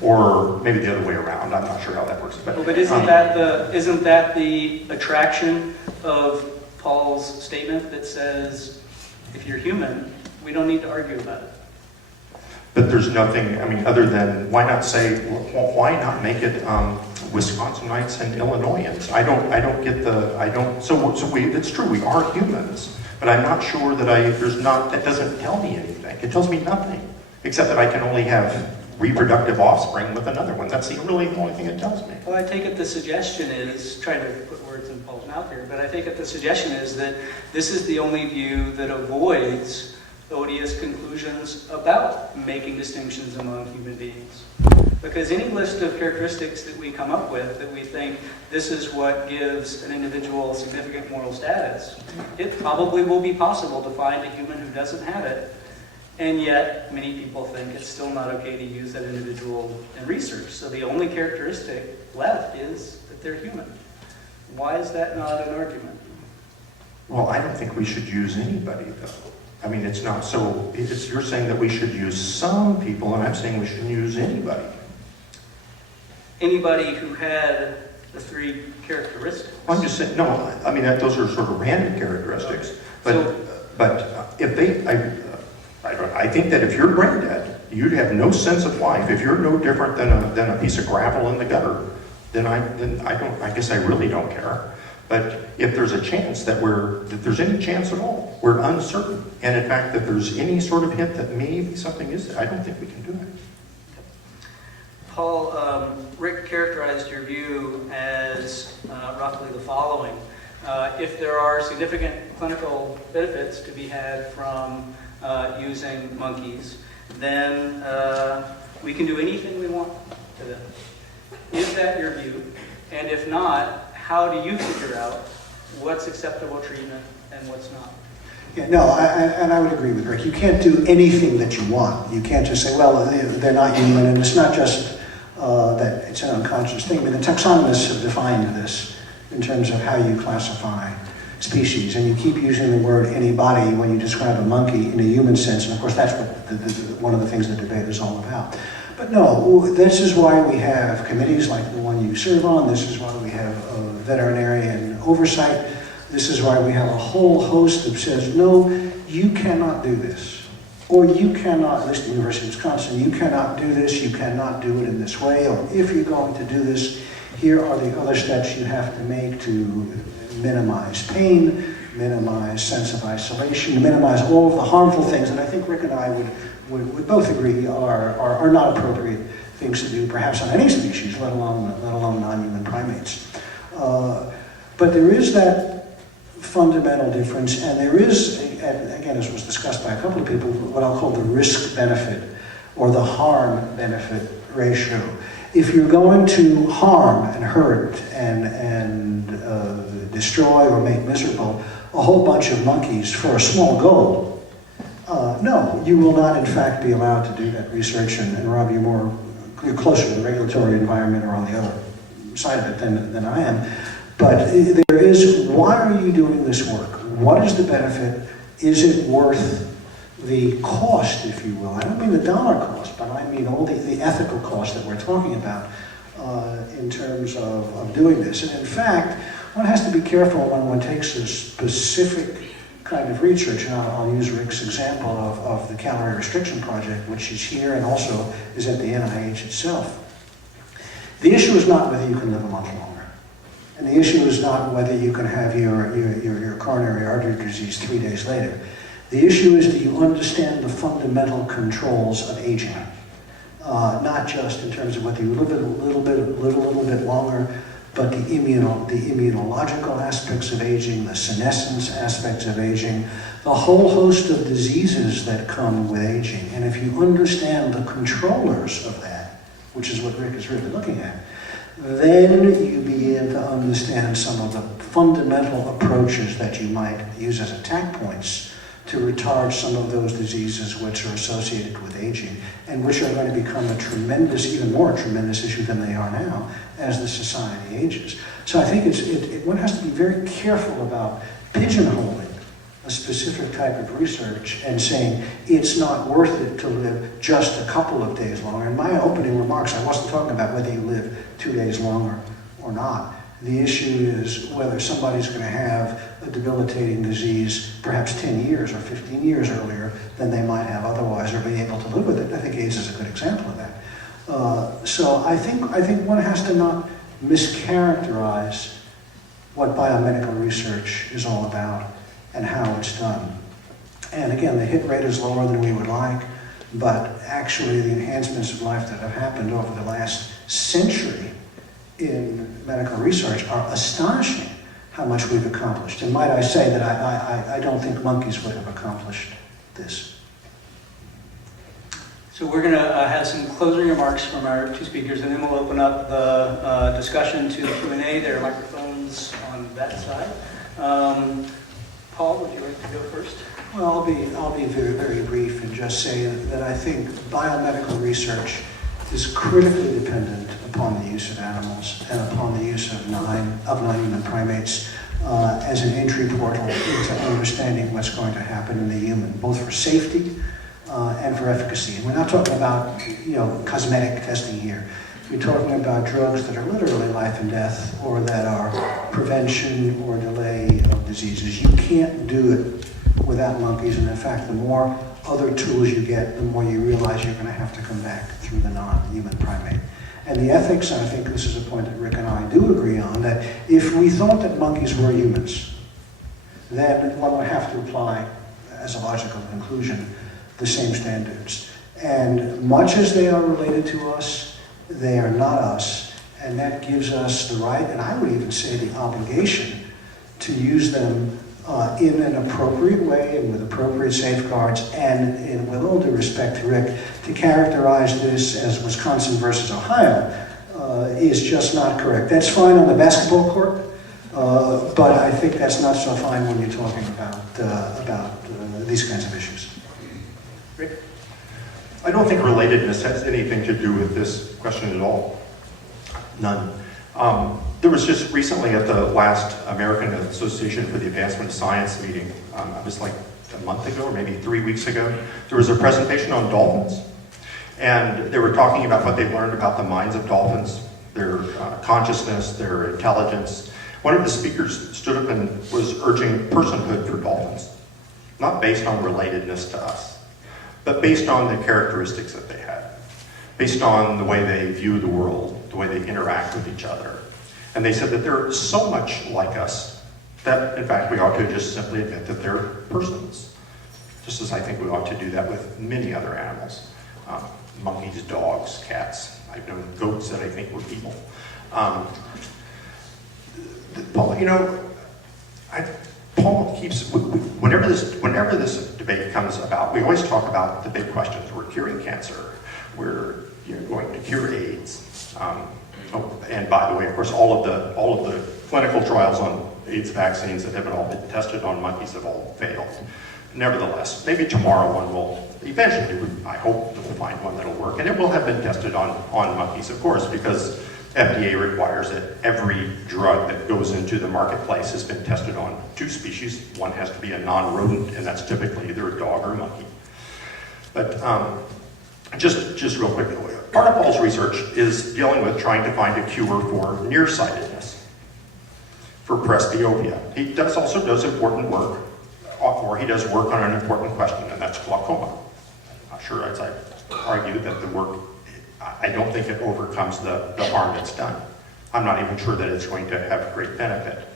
Or maybe the other way around. I'm not sure how that works. But isn't that the attraction of Paul's statement that says, if you're human, we don't need to argue about it? But there's nothing, I mean, other than, why not say, why not make it Wisconsinites and Illinoisans? It's true, we are humans, but I'm not sure that that doesn't tell me anything. It tells me nothing, except that I can only have reproductive offspring with another one. That's really the only thing it tells me. Well, I take it the suggestion is, trying to put words in Paul's mouth here, but I take it the suggestion is that this is the only view that avoids odious conclusions about making distinctions among human beings. Because any list of characteristics that we come up with that we think this is what gives an individual significant moral status, it probably will be possible to find a human who doesn't have it. And yet, many people think it's still not okay to use that individual in research. So the only characteristic left is that they're human. Why is that not an argument? Well, I don't think we should use anybody, though. I mean, it's not so, you're saying that we should use some people, and I'm saying we shouldn't use anybody. Anybody who had the three characteristics. Well, I'm just saying, no, I mean, those are sort of random characteristics. Okay. But if they, I think that if you're brain dead, you'd have no sense of life. If you're no different than a piece of gravel in the gutter, then I guess I really don't care. But if there's a chance that there's any chance at all, we're uncertain. And in fact, that there's any sort of hint that maybe something is there, I don't think we can do it. Paul, Rick characterized your view as roughly the following. If there are significant clinical benefits to be had from using monkeys, then we can do anything we want to them. Is that your view? And if not, how do you figure out what's acceptable treatment and what's not? Yeah, no, and I would agree with Rick. You can't do anything that you want. You can't just say, well, they're not human, and it's not just that it's an unconscious thing. I mean, the taxonomists have defined this in terms of how you classify species, and you keep using the word anybody when you describe a monkey in a human sense, and of course that's what one of the things the debate is all about. But no, this is why we have committees like the one you serve on. This is why we have veterinarian oversight. This is why we have a whole host that says, no, you cannot do this. Or you cannot, at least at the University of Wisconsin, you cannot do this, you cannot do it in this way, or if you're going to do this, here are the other steps you have to make to minimize pain, minimize sense of isolation, minimize all of the harmful things that I think Rick and I would both agree are not appropriate things to do, perhaps on any species, let alone non-human primates. But there is that fundamental difference, and there is, again, as was discussed by a couple of people, what I'll call the risk-benefit or the harm-benefit ratio. If you're going to harm and hurt and destroy or make miserable a whole bunch of monkeys for a small goal, no, you will not in fact be allowed to do that research, and Rob, you're closer to the regulatory environment or on the other side of it than I am. But there is, why are you doing this work? What is the benefit? Is it worth the cost, if you will? I don't mean the dollar cost, but I mean all the ethical cost that we're talking about in terms of doing this. And in fact, one has to be careful when one takes a specific kind of research, and I'll use Rick's example of the Calorie Restriction Project, which is here and also is at the NIH itself. The issue is not whether you can live a month longer. And the issue is not whether you can have your coronary artery disease 3 days later. The issue is, do you understand the fundamental controls of aging? Not just in terms of whether you live a little bit longer, but the immunological aspects of aging, the senescence aspects of aging, the whole host of diseases that come with aging. And if you understand the controllers of that, which is what Rick is really looking at, then you begin to understand some of the fundamental approaches that you might use as attack points to retard some of those diseases which are associated with aging and which are going to become a tremendous, even more tremendous issue than they are now as the society ages. So I think one has to be very careful about pigeonholing a specific type of research and saying it's not worth it to live just a couple of days longer. In my opening remarks, I wasn't talking about whether you live 2 days longer or not. The issue is whether somebody's going to have a debilitating disease perhaps 10 years or 15 years earlier than they might have otherwise, or be able to live with it. I think AIDS is a good example of that. So I think one has to not mischaracterize what biomedical research is all about and how it's done. And again, the hit rate is lower than we would like, but actually the enhancements of life that have happened over the last century in medical research are astonishing how much we've accomplished. And might I say that I don't think monkeys would have accomplished this. So we're going to have some closing remarks from our two speakers, and then we'll open up the discussion to the Q&A. There are microphones on that side. Paul, would you like to go first? Well, I'll be very, very brief and just say that I think biomedical research is critically dependent upon the use of animals and upon the use of non-human primates as an entry portal into understanding what's going to happen in the human, both for safety and for efficacy. And we're not talking about, cosmetic testing here. We're talking about drugs that are literally life and death, or that are prevention or delay of diseases. You can't do it without monkeys, and in fact, the more other tools you get, the more you realize you're going to have to come back through the non-human primate. And the ethics, and I think this is a point that Rick and I do agree on, that if we thought that monkeys were humans, then one would have to apply, as a logical conclusion, the same standards. And much as they are related to us, they are not us, and that gives us the right, and I would even say the obligation, to use them in an appropriate way and with appropriate safeguards, and with all due respect to Rick, to characterize this as Wisconsin versus Ohio is just not correct. That's fine on the basketball court, but I think that's not so fine when you're talking about these kinds of issues. Rick? I don't think relatedness has anything to do with this question at all. None. There was just recently at the last American Association for the Advancement of Science meeting, it was like a month ago or maybe 3 weeks ago, there was a presentation on dolphins. And they were talking about what they learned about the minds of dolphins, their consciousness, their intelligence. One of the speakers stood up and was urging personhood for dolphins, not based on relatedness to us, but based on the characteristics that they had, based on the way they view the world, the way they interact with each other. And they said that they're so much like us that, in fact, we ought to just simply admit that they're persons. Just as I think we ought to do that with many other animals. Monkeys, dogs, cats. I've known goats that I think were people. Paul, you know, Paul keeps, whenever this debate comes about, we always talk about the big questions. We're curing cancer. We're going to cure AIDS. And by the way, of course, all of the clinical trials on AIDS vaccines that have all been tested on monkeys have all failed. Nevertheless, maybe tomorrow one will, eventually, I hope we'll find one that'll work, and it will have been tested on monkeys, of course, because FDA requires that every drug that goes into the marketplace has been tested on 2 species. One has to be a non-rodent, and that's typically either a dog or a monkey. But just real quick, part of Paul's research is dealing with trying to find a cure for nearsightedness, for presbyopia. He also does important work, or he does work on an important question, and that's glaucoma. I'm not sure, as I argue that the work, I don't think it overcomes the harm that's done. I'm not even sure that it's going to have great benefit.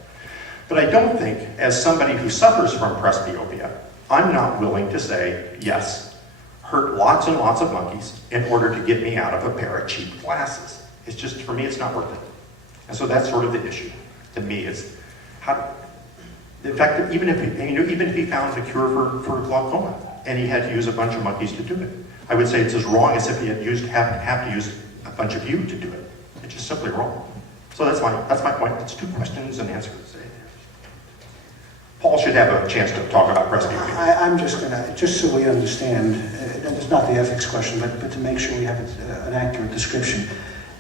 But I don't think, as somebody who suffers from presbyopia, I'm not willing to say, yes, hurt lots and lots of monkeys in order to get me out of a pair of cheap glasses. It's just, for me, it's not worth it. And so that's sort of the issue. To me, is how, the fact that even if he found a cure for glaucoma, and he had to use a bunch of monkeys to do it, I would say it's as wrong as if he had have to use a bunch of you to do it. It's just simply wrong. So that's my point. It's 2 questions and answers. Paul should have a chance to talk about presbyopia. I'm just going to, just so we understand, it's not the ethics question, but to make sure we have an accurate description.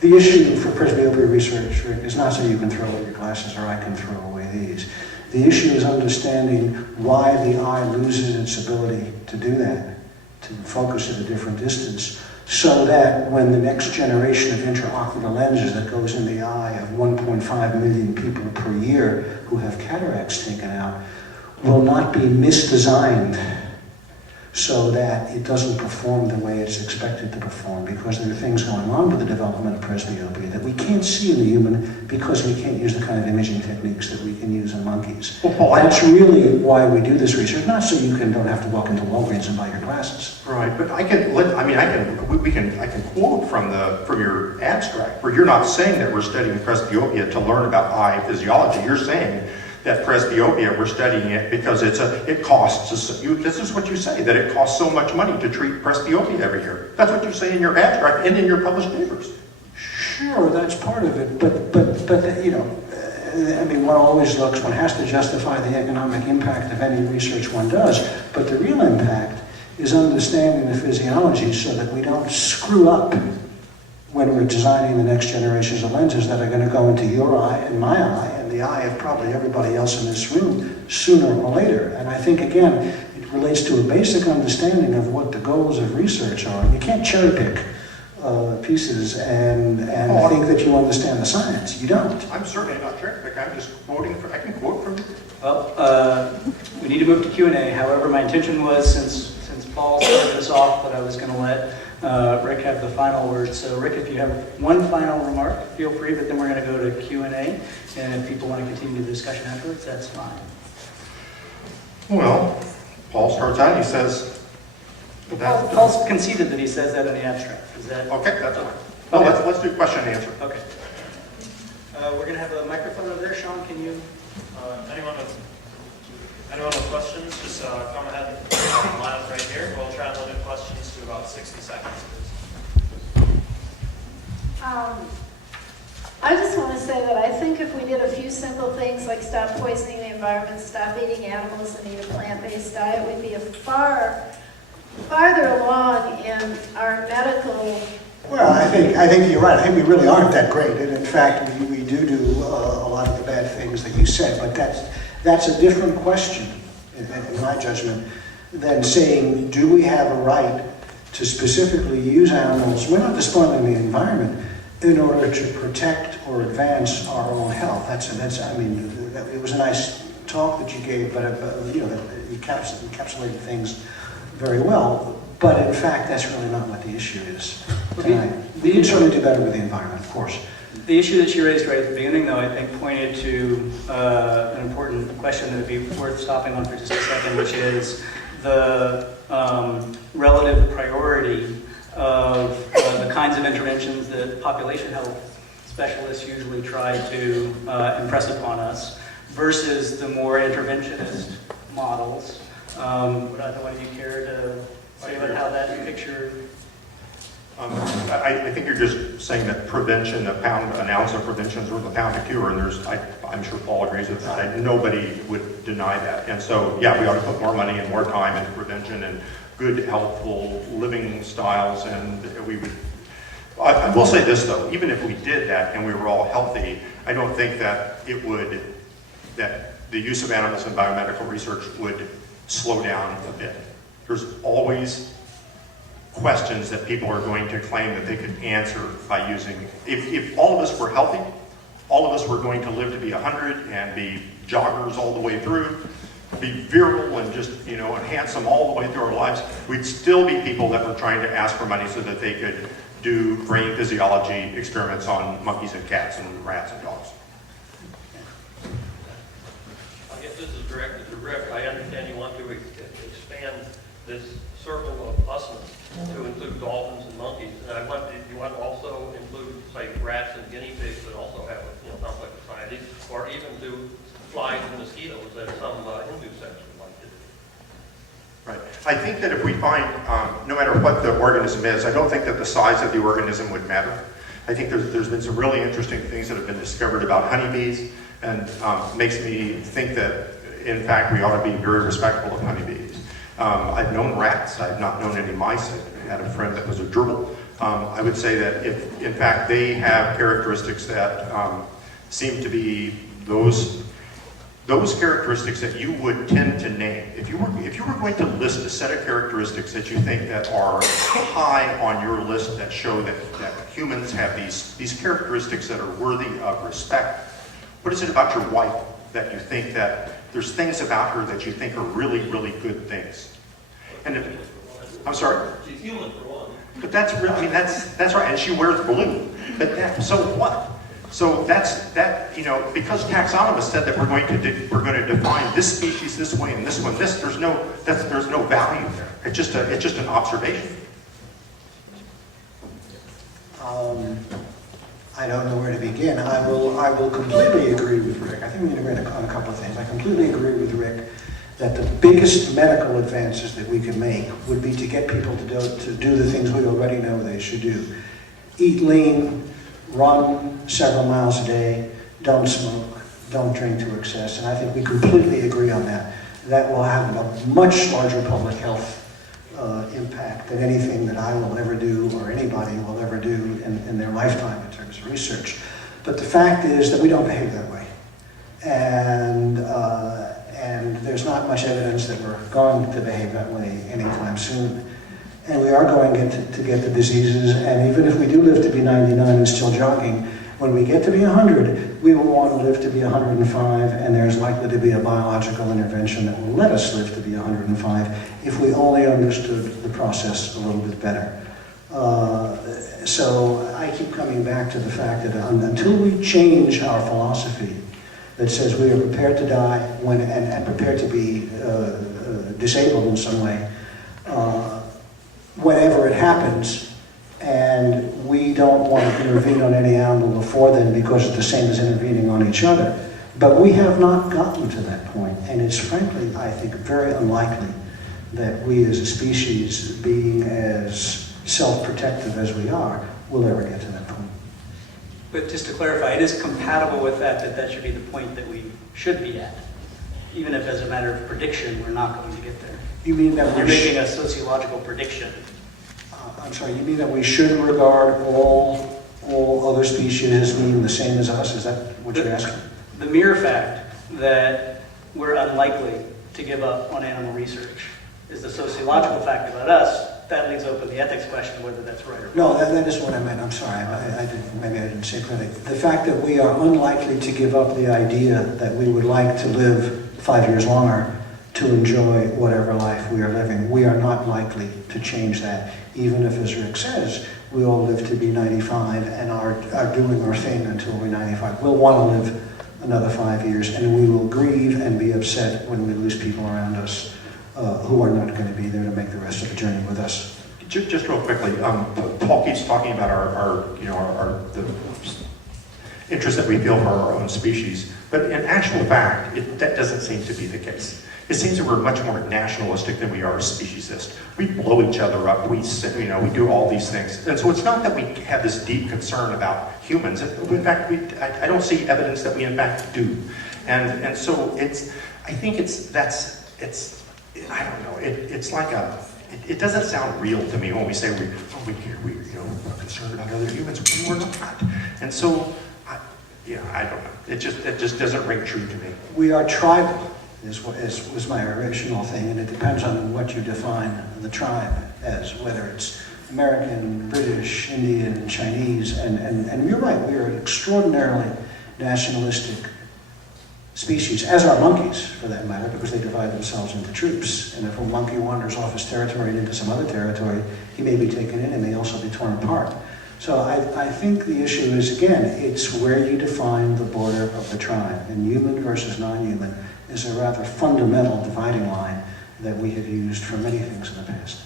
The issue for presbyopia research, Rick, is not so you can throw away your glasses or I can throw away these. The issue is understanding why the eye loses its ability to do that, to focus at a different distance, so that when the next generation of intraocular lenses that goes in the eye of 1.5 million people per year who have cataracts taken out will not be misdesigned so that it doesn't perform the way it's expected to perform, because there are things going on with the development of presbyopia that we can't see in the human because we can't use the kind of imaging techniques that we can use in monkeys. Well, that's really why we do this research, not so you don't have to walk into Walgreens and buy your glasses. Right, but I can quote from your abstract, where you're not saying that we're studying presbyopia to learn about eye physiology. You're saying that presbyopia, we're studying it because it costs us, this is what you say, that it costs so much money to treat presbyopia every year. That's what you say in your abstract and in your published papers. Sure, that's part of it, but you know, I mean, one has to justify the economic impact of any research one does, but the real impact is understanding the physiology so that we don't screw up when we're designing the next generations of lenses that are going to go into your eye and my eye and the eye of probably everybody else in this room sooner or later. And I think, again, it relates to a basic understanding of what the goals of research are. You can't cherry pick pieces and think that you understand the science. You don't. I'm certainly not cherry picking. I'm just quoting. I can quote from you. Well, we need to move to Q&A. However, my intention was, since Paul started us off, that I was going to let Rick have the final word. So Rick, if you have one final remark, feel free, but then we're going to go to Q&A. And if people want to continue the discussion afterwards, that's fine. Well, Paul starts out, he says, Paul's conceded that he says that in the abstract. Is that okay? That's fine. Well, okay. let's do question and answer. Okay. We're going to have a microphone over there. Sean, can you? Anyone with questions, just come ahead and line up right here. We'll try and limit questions to about 60 seconds, please. I just want to say that I think if we did a few simple things like stop poisoning the environment, stop eating animals and eat a plant-based diet, we'd be farther along in our medical. Well, I think you're right. I think we really aren't that great. And in fact, we do a lot of the bad things that you said. But that's a different question, in my judgment, than saying, do we have a right to specifically use animals? We're not despoiling the environment in order to protect or advance our own health. It was a nice talk that you gave, but you encapsulated things very well. But in fact, that's really not what the issue is tonight. We can certainly do better with the environment, of course. The issue that you raised right at the beginning, though, I think pointed to an important question that would be worth stopping on for just a second, which is the relative priority of the kinds of interventions that population health specialists usually try to impress upon us versus the more interventionist models. Would either one of you care to say about how that picture? I think you're just saying that prevention, an ounce of prevention is worth a pound of cure, and I'm sure Paul agrees with that. Nobody would deny that. And so, yeah, we ought to put more money and more time into prevention and good, healthful living styles, and I will say this, though, even if we did that and we were all healthy, I don't think that that the use of animals in biomedical research would slow down a bit. There's always questions that people are going to claim that they could answer by using, if all of us were healthy, all of us were going to live to be 100 and be joggers all the way through, be virile and just, and handsome all the way through our lives, we'd still be people that were trying to ask for money so that they could do brain physiology experiments on monkeys and cats and rats and dogs. I guess this is directed to Rick. I understand you want to expand this circle of usness to include dolphins and monkeys. And you want to also include, say, rats and guinea pigs that also have complex societies, or even to flies and mosquitoes that some Hindu sects would like to do. Right. I think that if we find, no matter what the organism is, I don't think that the size of the organism would matter. I think there's been some really interesting things that have been discovered about honeybees, and makes me think that, in fact, we ought to be very respectful of honeybees. I've known rats. I've not known any mice. I had a friend that was a gerbil. I would say that if, in fact, they have characteristics that seem to be those characteristics that you would tend to name. If you were going to list a set of characteristics that you think that are high on your list that show that humans have these characteristics that are worthy of respect, what is it about your wife that you think that there's things about her that you think are really, really good things? And I'm sorry? She's human, for one. But that's really, that's right, and she wears blue. But so what? So because taxonomists said that we're going to define this species this way and this one this, there's no value there. It's just an observation. I don't know where to begin. I will completely agree with Rick. I think we can agree on a couple of things. I completely agree with Rick that the biggest medical advances that we can make would be to get people to do the things we already know they should do. Eat lean, run several miles a day, don't smoke, don't drink to excess, and I think we completely agree on that. That will have a much larger public health impact than anything that I will ever do or anybody will ever do in their lifetime in terms of research. But the fact is that we don't behave that way. And there's not much evidence that we're going to behave that way anytime soon. And we are going to get the diseases, and even if we do live to be 99 and still jogging, when we get to be 100, we will want to live to be 105, and there's likely to be a biological intervention that will let us live to be 105 if we only understood the process a little bit better. So I keep coming back to the fact that until we change our philosophy that says we are prepared to die and prepared to be disabled in some way, whenever it happens, and we don't want to intervene on any animal before then because it's the same as intervening on each other. But we have not gotten to that point, and it's frankly, I think, very unlikely that we as a species, being as self-protective as we are, will ever get to that point. But just to clarify, it is compatible with that should be the point that we should be at. Even if as a matter of prediction, we're not going to get there. You mean that You're making a sociological prediction. I'm sorry, you mean that we should regard all other species as being the same as us? Is that what you're asking? The mere fact that we're unlikely to give up on animal research is the sociological fact about us. That leaves open the ethics question whether that's right or No, wrong. that is what I meant. I'm sorry. Maybe I didn't say it clearly. The fact that we are unlikely to give up the idea that we would like to live 5 years longer to enjoy whatever life we are living. We are not likely to change that, even if, as Rick says, we all live to be 95 and are doing our thing until we're 95. We'll want to live another 5 years, and we will grieve and be upset when we lose people around us who are not going to be there to make the rest of the journey with us. Just real quickly, Paul keeps talking about the interest that we feel for our own species, but in actual fact, that doesn't seem to be the case. It seems that we're much more nationalistic than we are speciesist. We blow each other up, we do all these things. And so it's not that we have this deep concern about humans. In fact, I don't see evidence that we in fact do. And so I think I don't know, it's like it doesn't sound real to me when we say we're concerned about other humans. We're not. And so, I don't know. It just doesn't ring true to me. We are tribal, was my original thing, and it depends on what you define the tribe as, whether it's American, British, Indian, Chinese, and you're right, we are an extraordinarily nationalistic species, as are monkeys, for that matter, because they divide themselves into troops. And if a monkey wanders off his territory and into some other territory, he may be taken in and may also be torn apart. So I think the issue is, again, it's where you define the border of the tribe. And human versus non-human is a rather fundamental dividing line that we have used for many things in the past.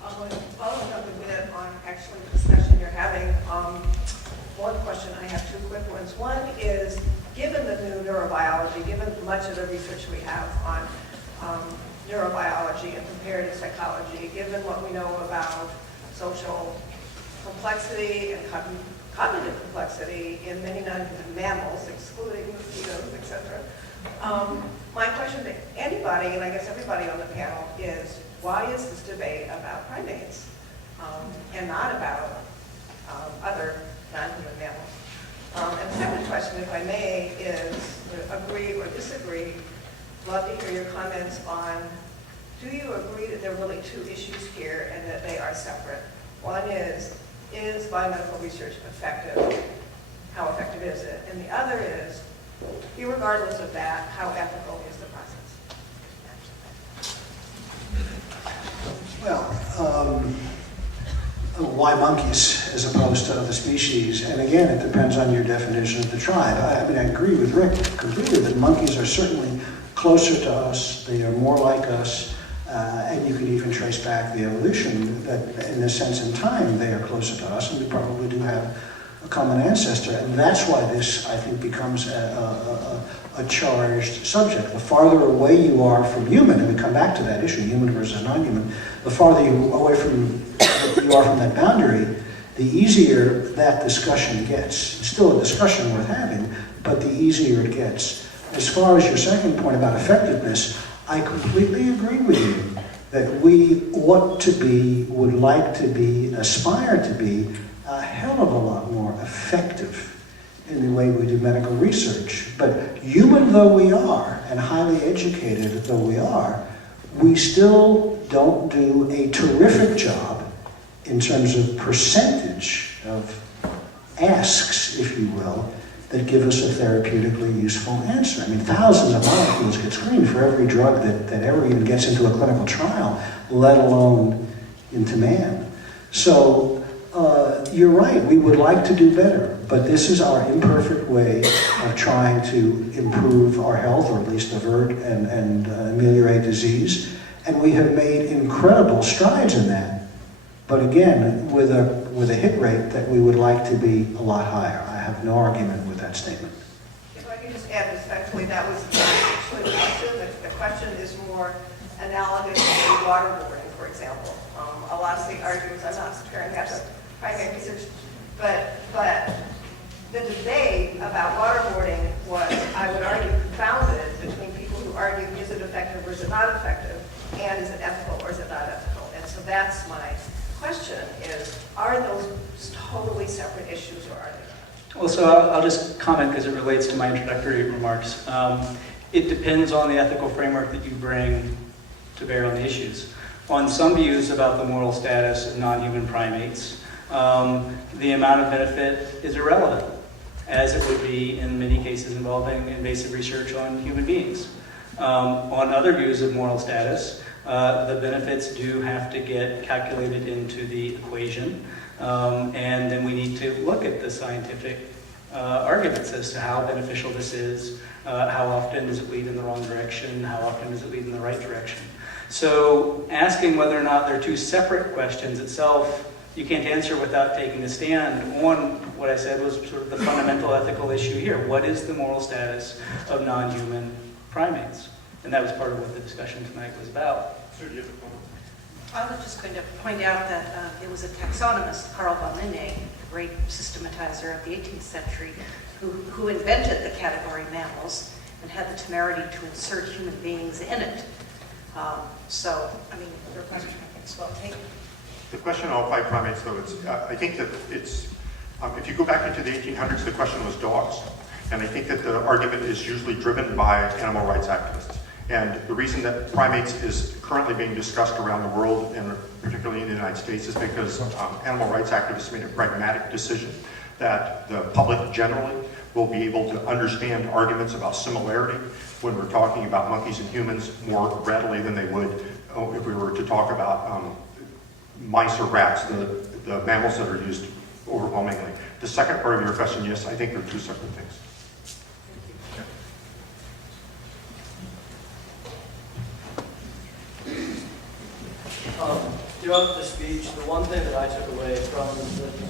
Following up a bit on actually the discussion you're having, one question, I have two quick ones. One is, given the new neurobiology, given much of the research we have on neurobiology and comparative psychology, given what we know about social complexity and cognitive complexity in many non-human mammals, excluding mosquitoes, etc. My question to anybody, and I guess everybody on the panel, is why is this debate about primates and not about other non-human mammals? And the second question, if I may, is agree or disagree. Love to hear your comments on, do you agree that there are really two issues here and that they are separate? One is biomedical research effective? How effective is it? And the other is, regardless of that, how ethical is the process? Well, why monkeys as opposed to other species? And again, it depends on your definition of the tribe. I mean, I agree with Rick completely that monkeys are certainly closer to us, they are more like us, and you can even trace back the evolution that, in a sense, in time, they are closer to us, and we probably do have a common ancestor. And that's why this, I think, becomes a charged subject. The farther away you are from human, and we come back to that issue, human versus non-human, the farther you are from that boundary, the easier that discussion gets. It's still a discussion worth having, but the easier it gets. As far as your second point about effectiveness, I completely agree with you that we ought to be, would like to be, aspire to be a hell of a lot more effective in the way we do medical research. But human though we are, and highly educated though we are, we still don't do a terrific job in terms of percentage of asks, if you will, that give us a therapeutically useful answer. I mean, thousands of molecules get screened for every drug that ever even gets into a clinical trial, let alone into man. So you're right, we would like to do better, but this is our imperfect way of trying to improve our health, or at least avert and ameliorate disease. And we have made incredible strides in that. But again, with a hit rate that we would like to be a lot higher. I have no argument with that statement. If I could just add respectfully, that was not actually the question. The question is more analogous to waterboarding, for example. A lot of the arguments, I'm not comparing that to primate research, but the debate about waterboarding was, I would argue, confounded between people who argue, is it effective or is it not effective, and is it ethical or is it not ethical? And so that's my question is, are those totally separate issues or are they not? Well, so I'll just comment because it relates to my introductory remarks. It depends on the ethical framework that you bring to bear on the issues. On some views about the moral status of non-human primates, the amount of benefit is irrelevant, as it would be in many cases involving invasive research on human beings. On other views of moral status, the benefits do have to get calculated into the equation, and then we need to look at the scientific arguments as to how beneficial this is, how often does it lead in the wrong direction, how often does it lead in the right direction. So asking whether or not they're two separate questions itself, you can't answer without taking a stand on what I said was sort of the fundamental ethical issue here. What is the moral status of non-human primates? And that was part of what the discussion tonight was about. Sir, do you have a comment? I was just going to point out that it was a taxonomist, Carl von Linné, the great systematizer of the 18th century, who invented the category mammals and had the temerity to insert human beings in it. So, I mean, your question, I think, is well taken. The question on all 5 primates, though, I think that it's, if you go back into the 1800s, the question was dogs. And I think that the argument is usually driven by animal rights activists. And the reason that primates is currently being discussed around the world, and particularly in the United States, is because animal rights activists made a pragmatic decision that the public generally will be able to understand arguments about similarity when we're talking about monkeys and humans more readily than they would if we were to talk about mice or rats, the mammals that are used overwhelmingly. The second part of your question, yes, I think they're two separate things. Throughout the speech, the one thing that I took away from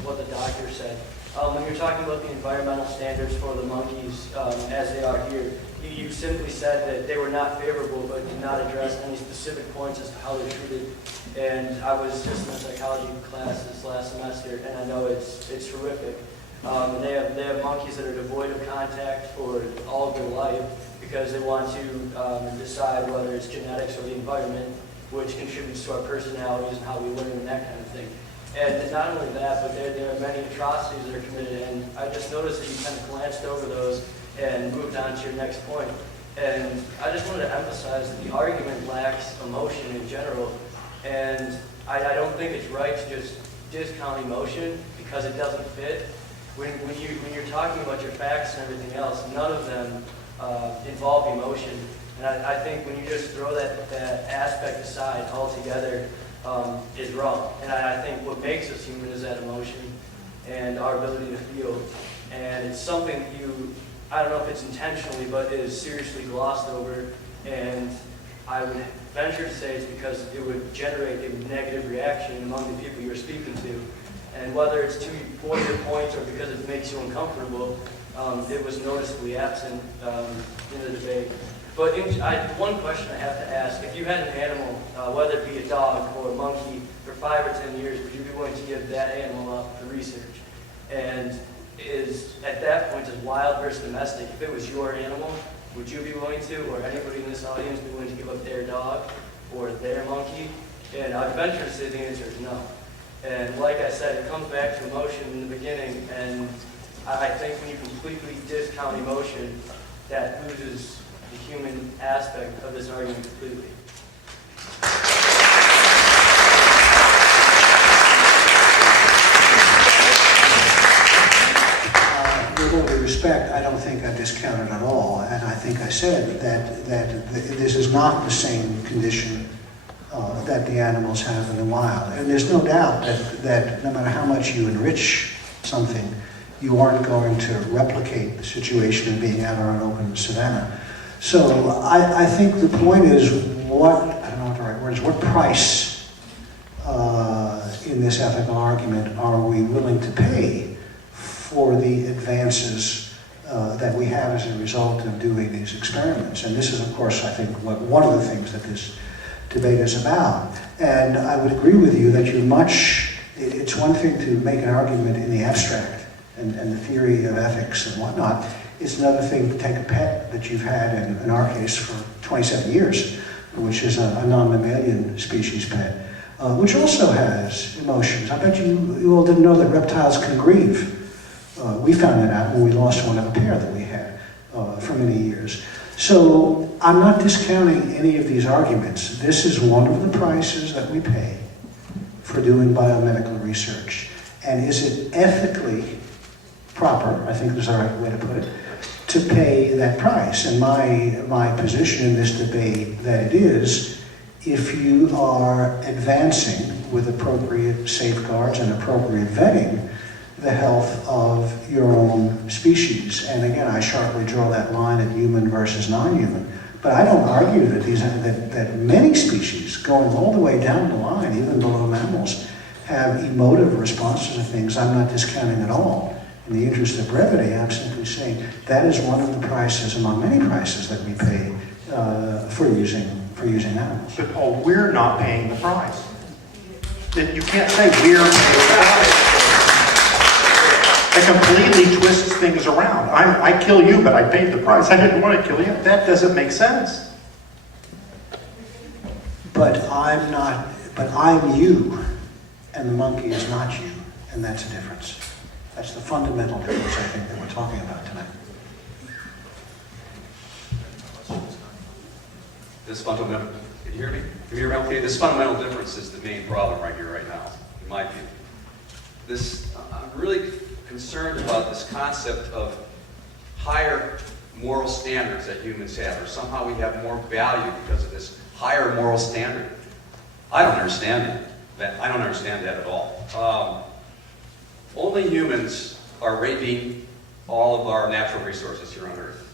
what the doctor said, when you're talking about the environmental standards for the monkeys as they are here, you simply said that they were not favorable, but did not address any specific points as to how they're treated. And I was just in a psychology class this last semester, and I know it's horrific. They have monkeys that are devoid of contact for all of their life because they want to decide whether it's genetics or the environment, which contributes to our personalities and how we learn and that kind of thing. And not only that, but there are many atrocities that are committed, and I just noticed that you kind of glanced over those and moved on to your next point. And I just wanted to emphasize that the argument lacks emotion in general, and I don't think it's right to just discount emotion because it doesn't fit. When you're talking about your facts and everything else, none of them involve emotion. And I think when you just throw that aspect aside altogether is wrong. And I think what makes us human is that emotion and our ability to feel. And it's something that I don't know if it's intentionally, but it is seriously glossed over. And I would venture to say it's because it would generate a negative reaction among the people you're speaking to. And whether it's for your points or because it makes you uncomfortable, it was noticeably absent in the debate. But one question I have to ask, if you had an animal, whether it be a dog or a monkey, for 5 or 10 years, would you be willing to give that animal up for research? And at that point, is wild versus domestic, if it was your animal, would you be willing to, or anybody in this audience be willing to give up their dog or their monkey? And I'd venture to say the answer is no. And like I said, it comes back to emotion in the beginning, and I think when you completely discount emotion, that loses the human aspect of this argument completely. With all due respect, I don't think I discounted at all, and I think I said that this is not the same condition that the animals have in the wild. And there's no doubt that no matter how much you enrich something, you aren't going to replicate the situation of being out on an open savanna. So I think the point is I don't know what the right word is, what price in this ethical argument are we willing to pay for the advances that we have as a result of doing these experiments? And this is, of course, I think, one of the things that this debate is about. And I would agree with you that it's one thing to make an argument in the abstract and the theory of ethics and whatnot. It's another thing to take a pet that you've had, in our case, for 27 years, which is a non-mammalian species pet, which also has emotions. I bet you all didn't know that reptiles can grieve. We found that out when we lost one of a pair that we had for many years. So I'm not discounting any of these arguments. This is one of the prices that we pay for doing biomedical research. And is it ethically proper, I think is the right way to put it, to pay that price. And my position in this debate that it is, if you are advancing with appropriate safeguards and appropriate vetting the health of your own species. And again, I sharply draw that line at human versus non-human. But I don't argue that many species, going all the way down the line, even below mammals, have emotive responses to things. I'm not discounting at all. In the interest of brevity, I'm simply saying that is one of the prices among many prices that we pay for using animals. But Paul, we're not paying the price. You can't say we're paying the price. It completely twists things around. I kill you, but I paid the price. I didn't want to kill you. That doesn't make sense. But I'm you, and the monkey is not you, and that's a difference. That's the fundamental difference, I think, that we're talking about tonight. This fundamental, can you hear me? Can you hear me okay? This fundamental difference is the main problem right here, right now, in my view. I'm really concerned about this concept of higher moral standards that humans have, or somehow we have more value because of this higher moral standard. I don't understand that. I don't understand that at all. Only humans are raping all of our natural resources here on Earth.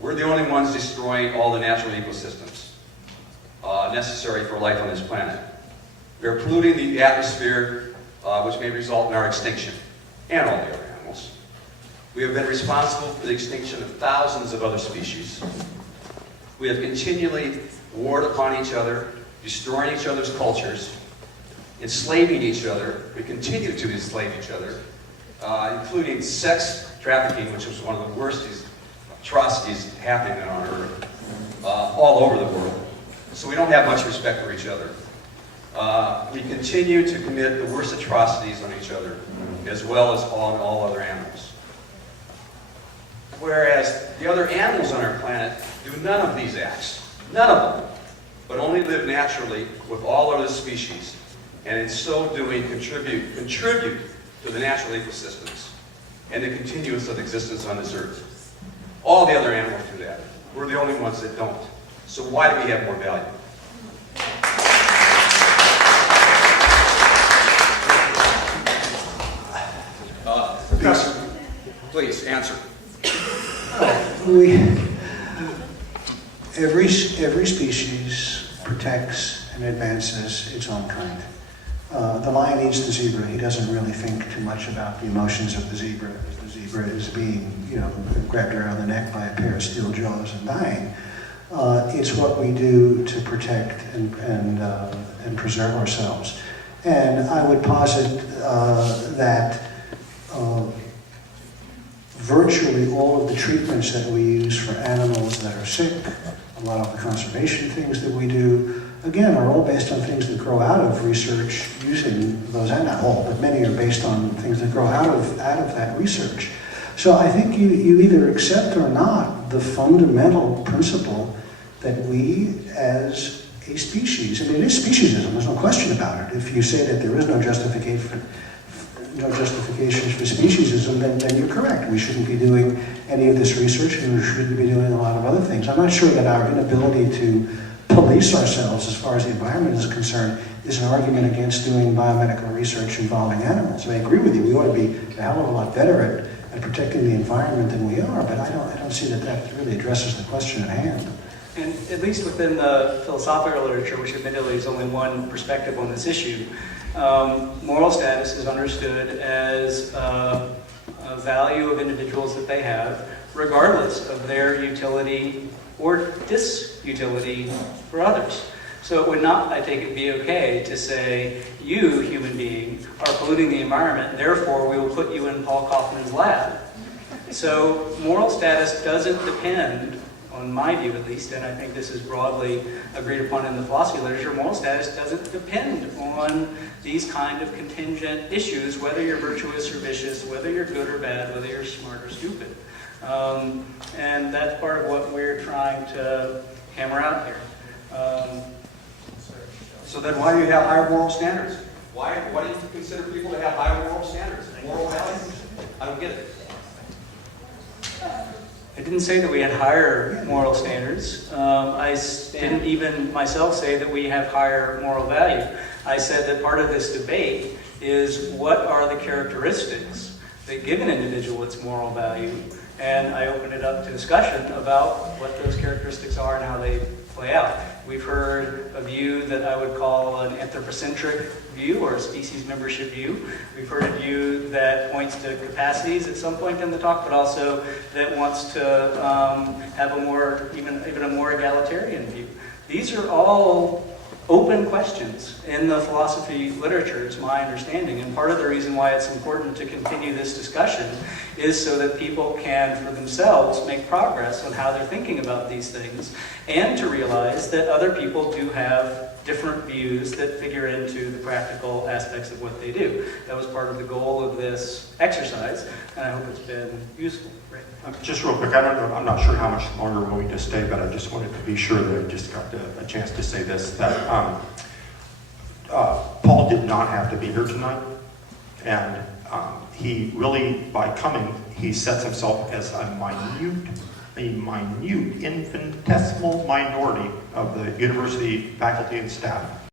We're the only ones destroying all the natural ecosystems necessary for life on this planet. We're polluting the atmosphere, which may result in our extinction, and all the other animals. We have been responsible for the extinction of thousands of other species. We have continually warred upon each other, destroying each other's cultures, enslaving each other. We continue to enslave each other, including sex trafficking, which was one of the worst atrocities happening on Earth, all over the world. So we don't have much respect for each other. We continue to commit the worst atrocities on each other, as well as on all other animals. Whereas the other animals on our planet do none of these acts, none of them, but only live naturally with all other species, and in so doing contribute to the natural ecosystems and the continuance of existence on this earth. All the other animals do that. We're the only ones that don't. So why do we have more value? Please answer. Every species protects and advances its own kind. The lion eats the zebra. He doesn't really think too much about the emotions of the zebra. The zebra is being, grabbed around the neck by a pair of steel jaws and dying. It's what we do to protect and preserve ourselves. And I would posit that virtually all of the treatments that we use for animals that are sick, a lot of the conservation things that we do, again, are all based on things that grow out of research using those, and not all, but many are based on things that grow out of that research. So I think you either accept or not the fundamental principle that we as a species, I mean, it is speciesism, there's no question about it. If you say that there is no justification for speciesism, then you're correct. We shouldn't be doing any of this research, and we shouldn't be doing a lot of other things. I'm not sure that our inability to police ourselves as far as the environment is concerned is an argument against doing biomedical research involving animals. I agree with you. We ought to be a hell of a lot better at protecting the environment than we are, but I don't see that really addresses the question at hand. And at least within the philosophical literature, which admittedly is only one perspective on this issue, moral status is understood as a value of individuals that they have, regardless of their utility or disutility for others. So it would not, I think, it'd be okay to say, you, human being, are polluting the environment, and therefore we will put you in Paul Kaufman's lab. So moral status doesn't depend, on my view at least, and I think this is broadly agreed upon in the philosophy literature, moral status doesn't depend on these kind of contingent issues, whether you're virtuous or vicious, whether you're good or bad, whether you're smart or stupid. And that's part of what we're trying to hammer out here. So then why do you have higher moral standards? Why do you consider people to have higher moral standards, moral values? I don't get it. I didn't say that we had higher moral standards. Didn't even myself say that we have higher moral value. I said that part of this debate is what are the characteristics that give an individual its moral value, and I opened it up to discussion about what those characteristics are and how they play out. We've heard a view that I would call an anthropocentric view or a species membership view. We've heard a view that points to capacities at some point in the talk, but also that wants to have a more, even a more egalitarian view. These are all open questions in the philosophy literature, is my understanding. And part of the reason why it's important to continue this discussion is so that people can, for themselves, make progress on how they're thinking about these things, and to realize that other people do have different views that figure into the practical aspects of what they do. That was part of the goal of this exercise, and I hope it's been useful. Right? Just real quick, I don't know, I'm not sure how much longer we're going to stay, but I just wanted to be sure that I just got a chance to say this, that Paul did not have to be here tonight, and he really, by coming, he sets himself as a minute, infinitesimal minority of the university faculty and staff.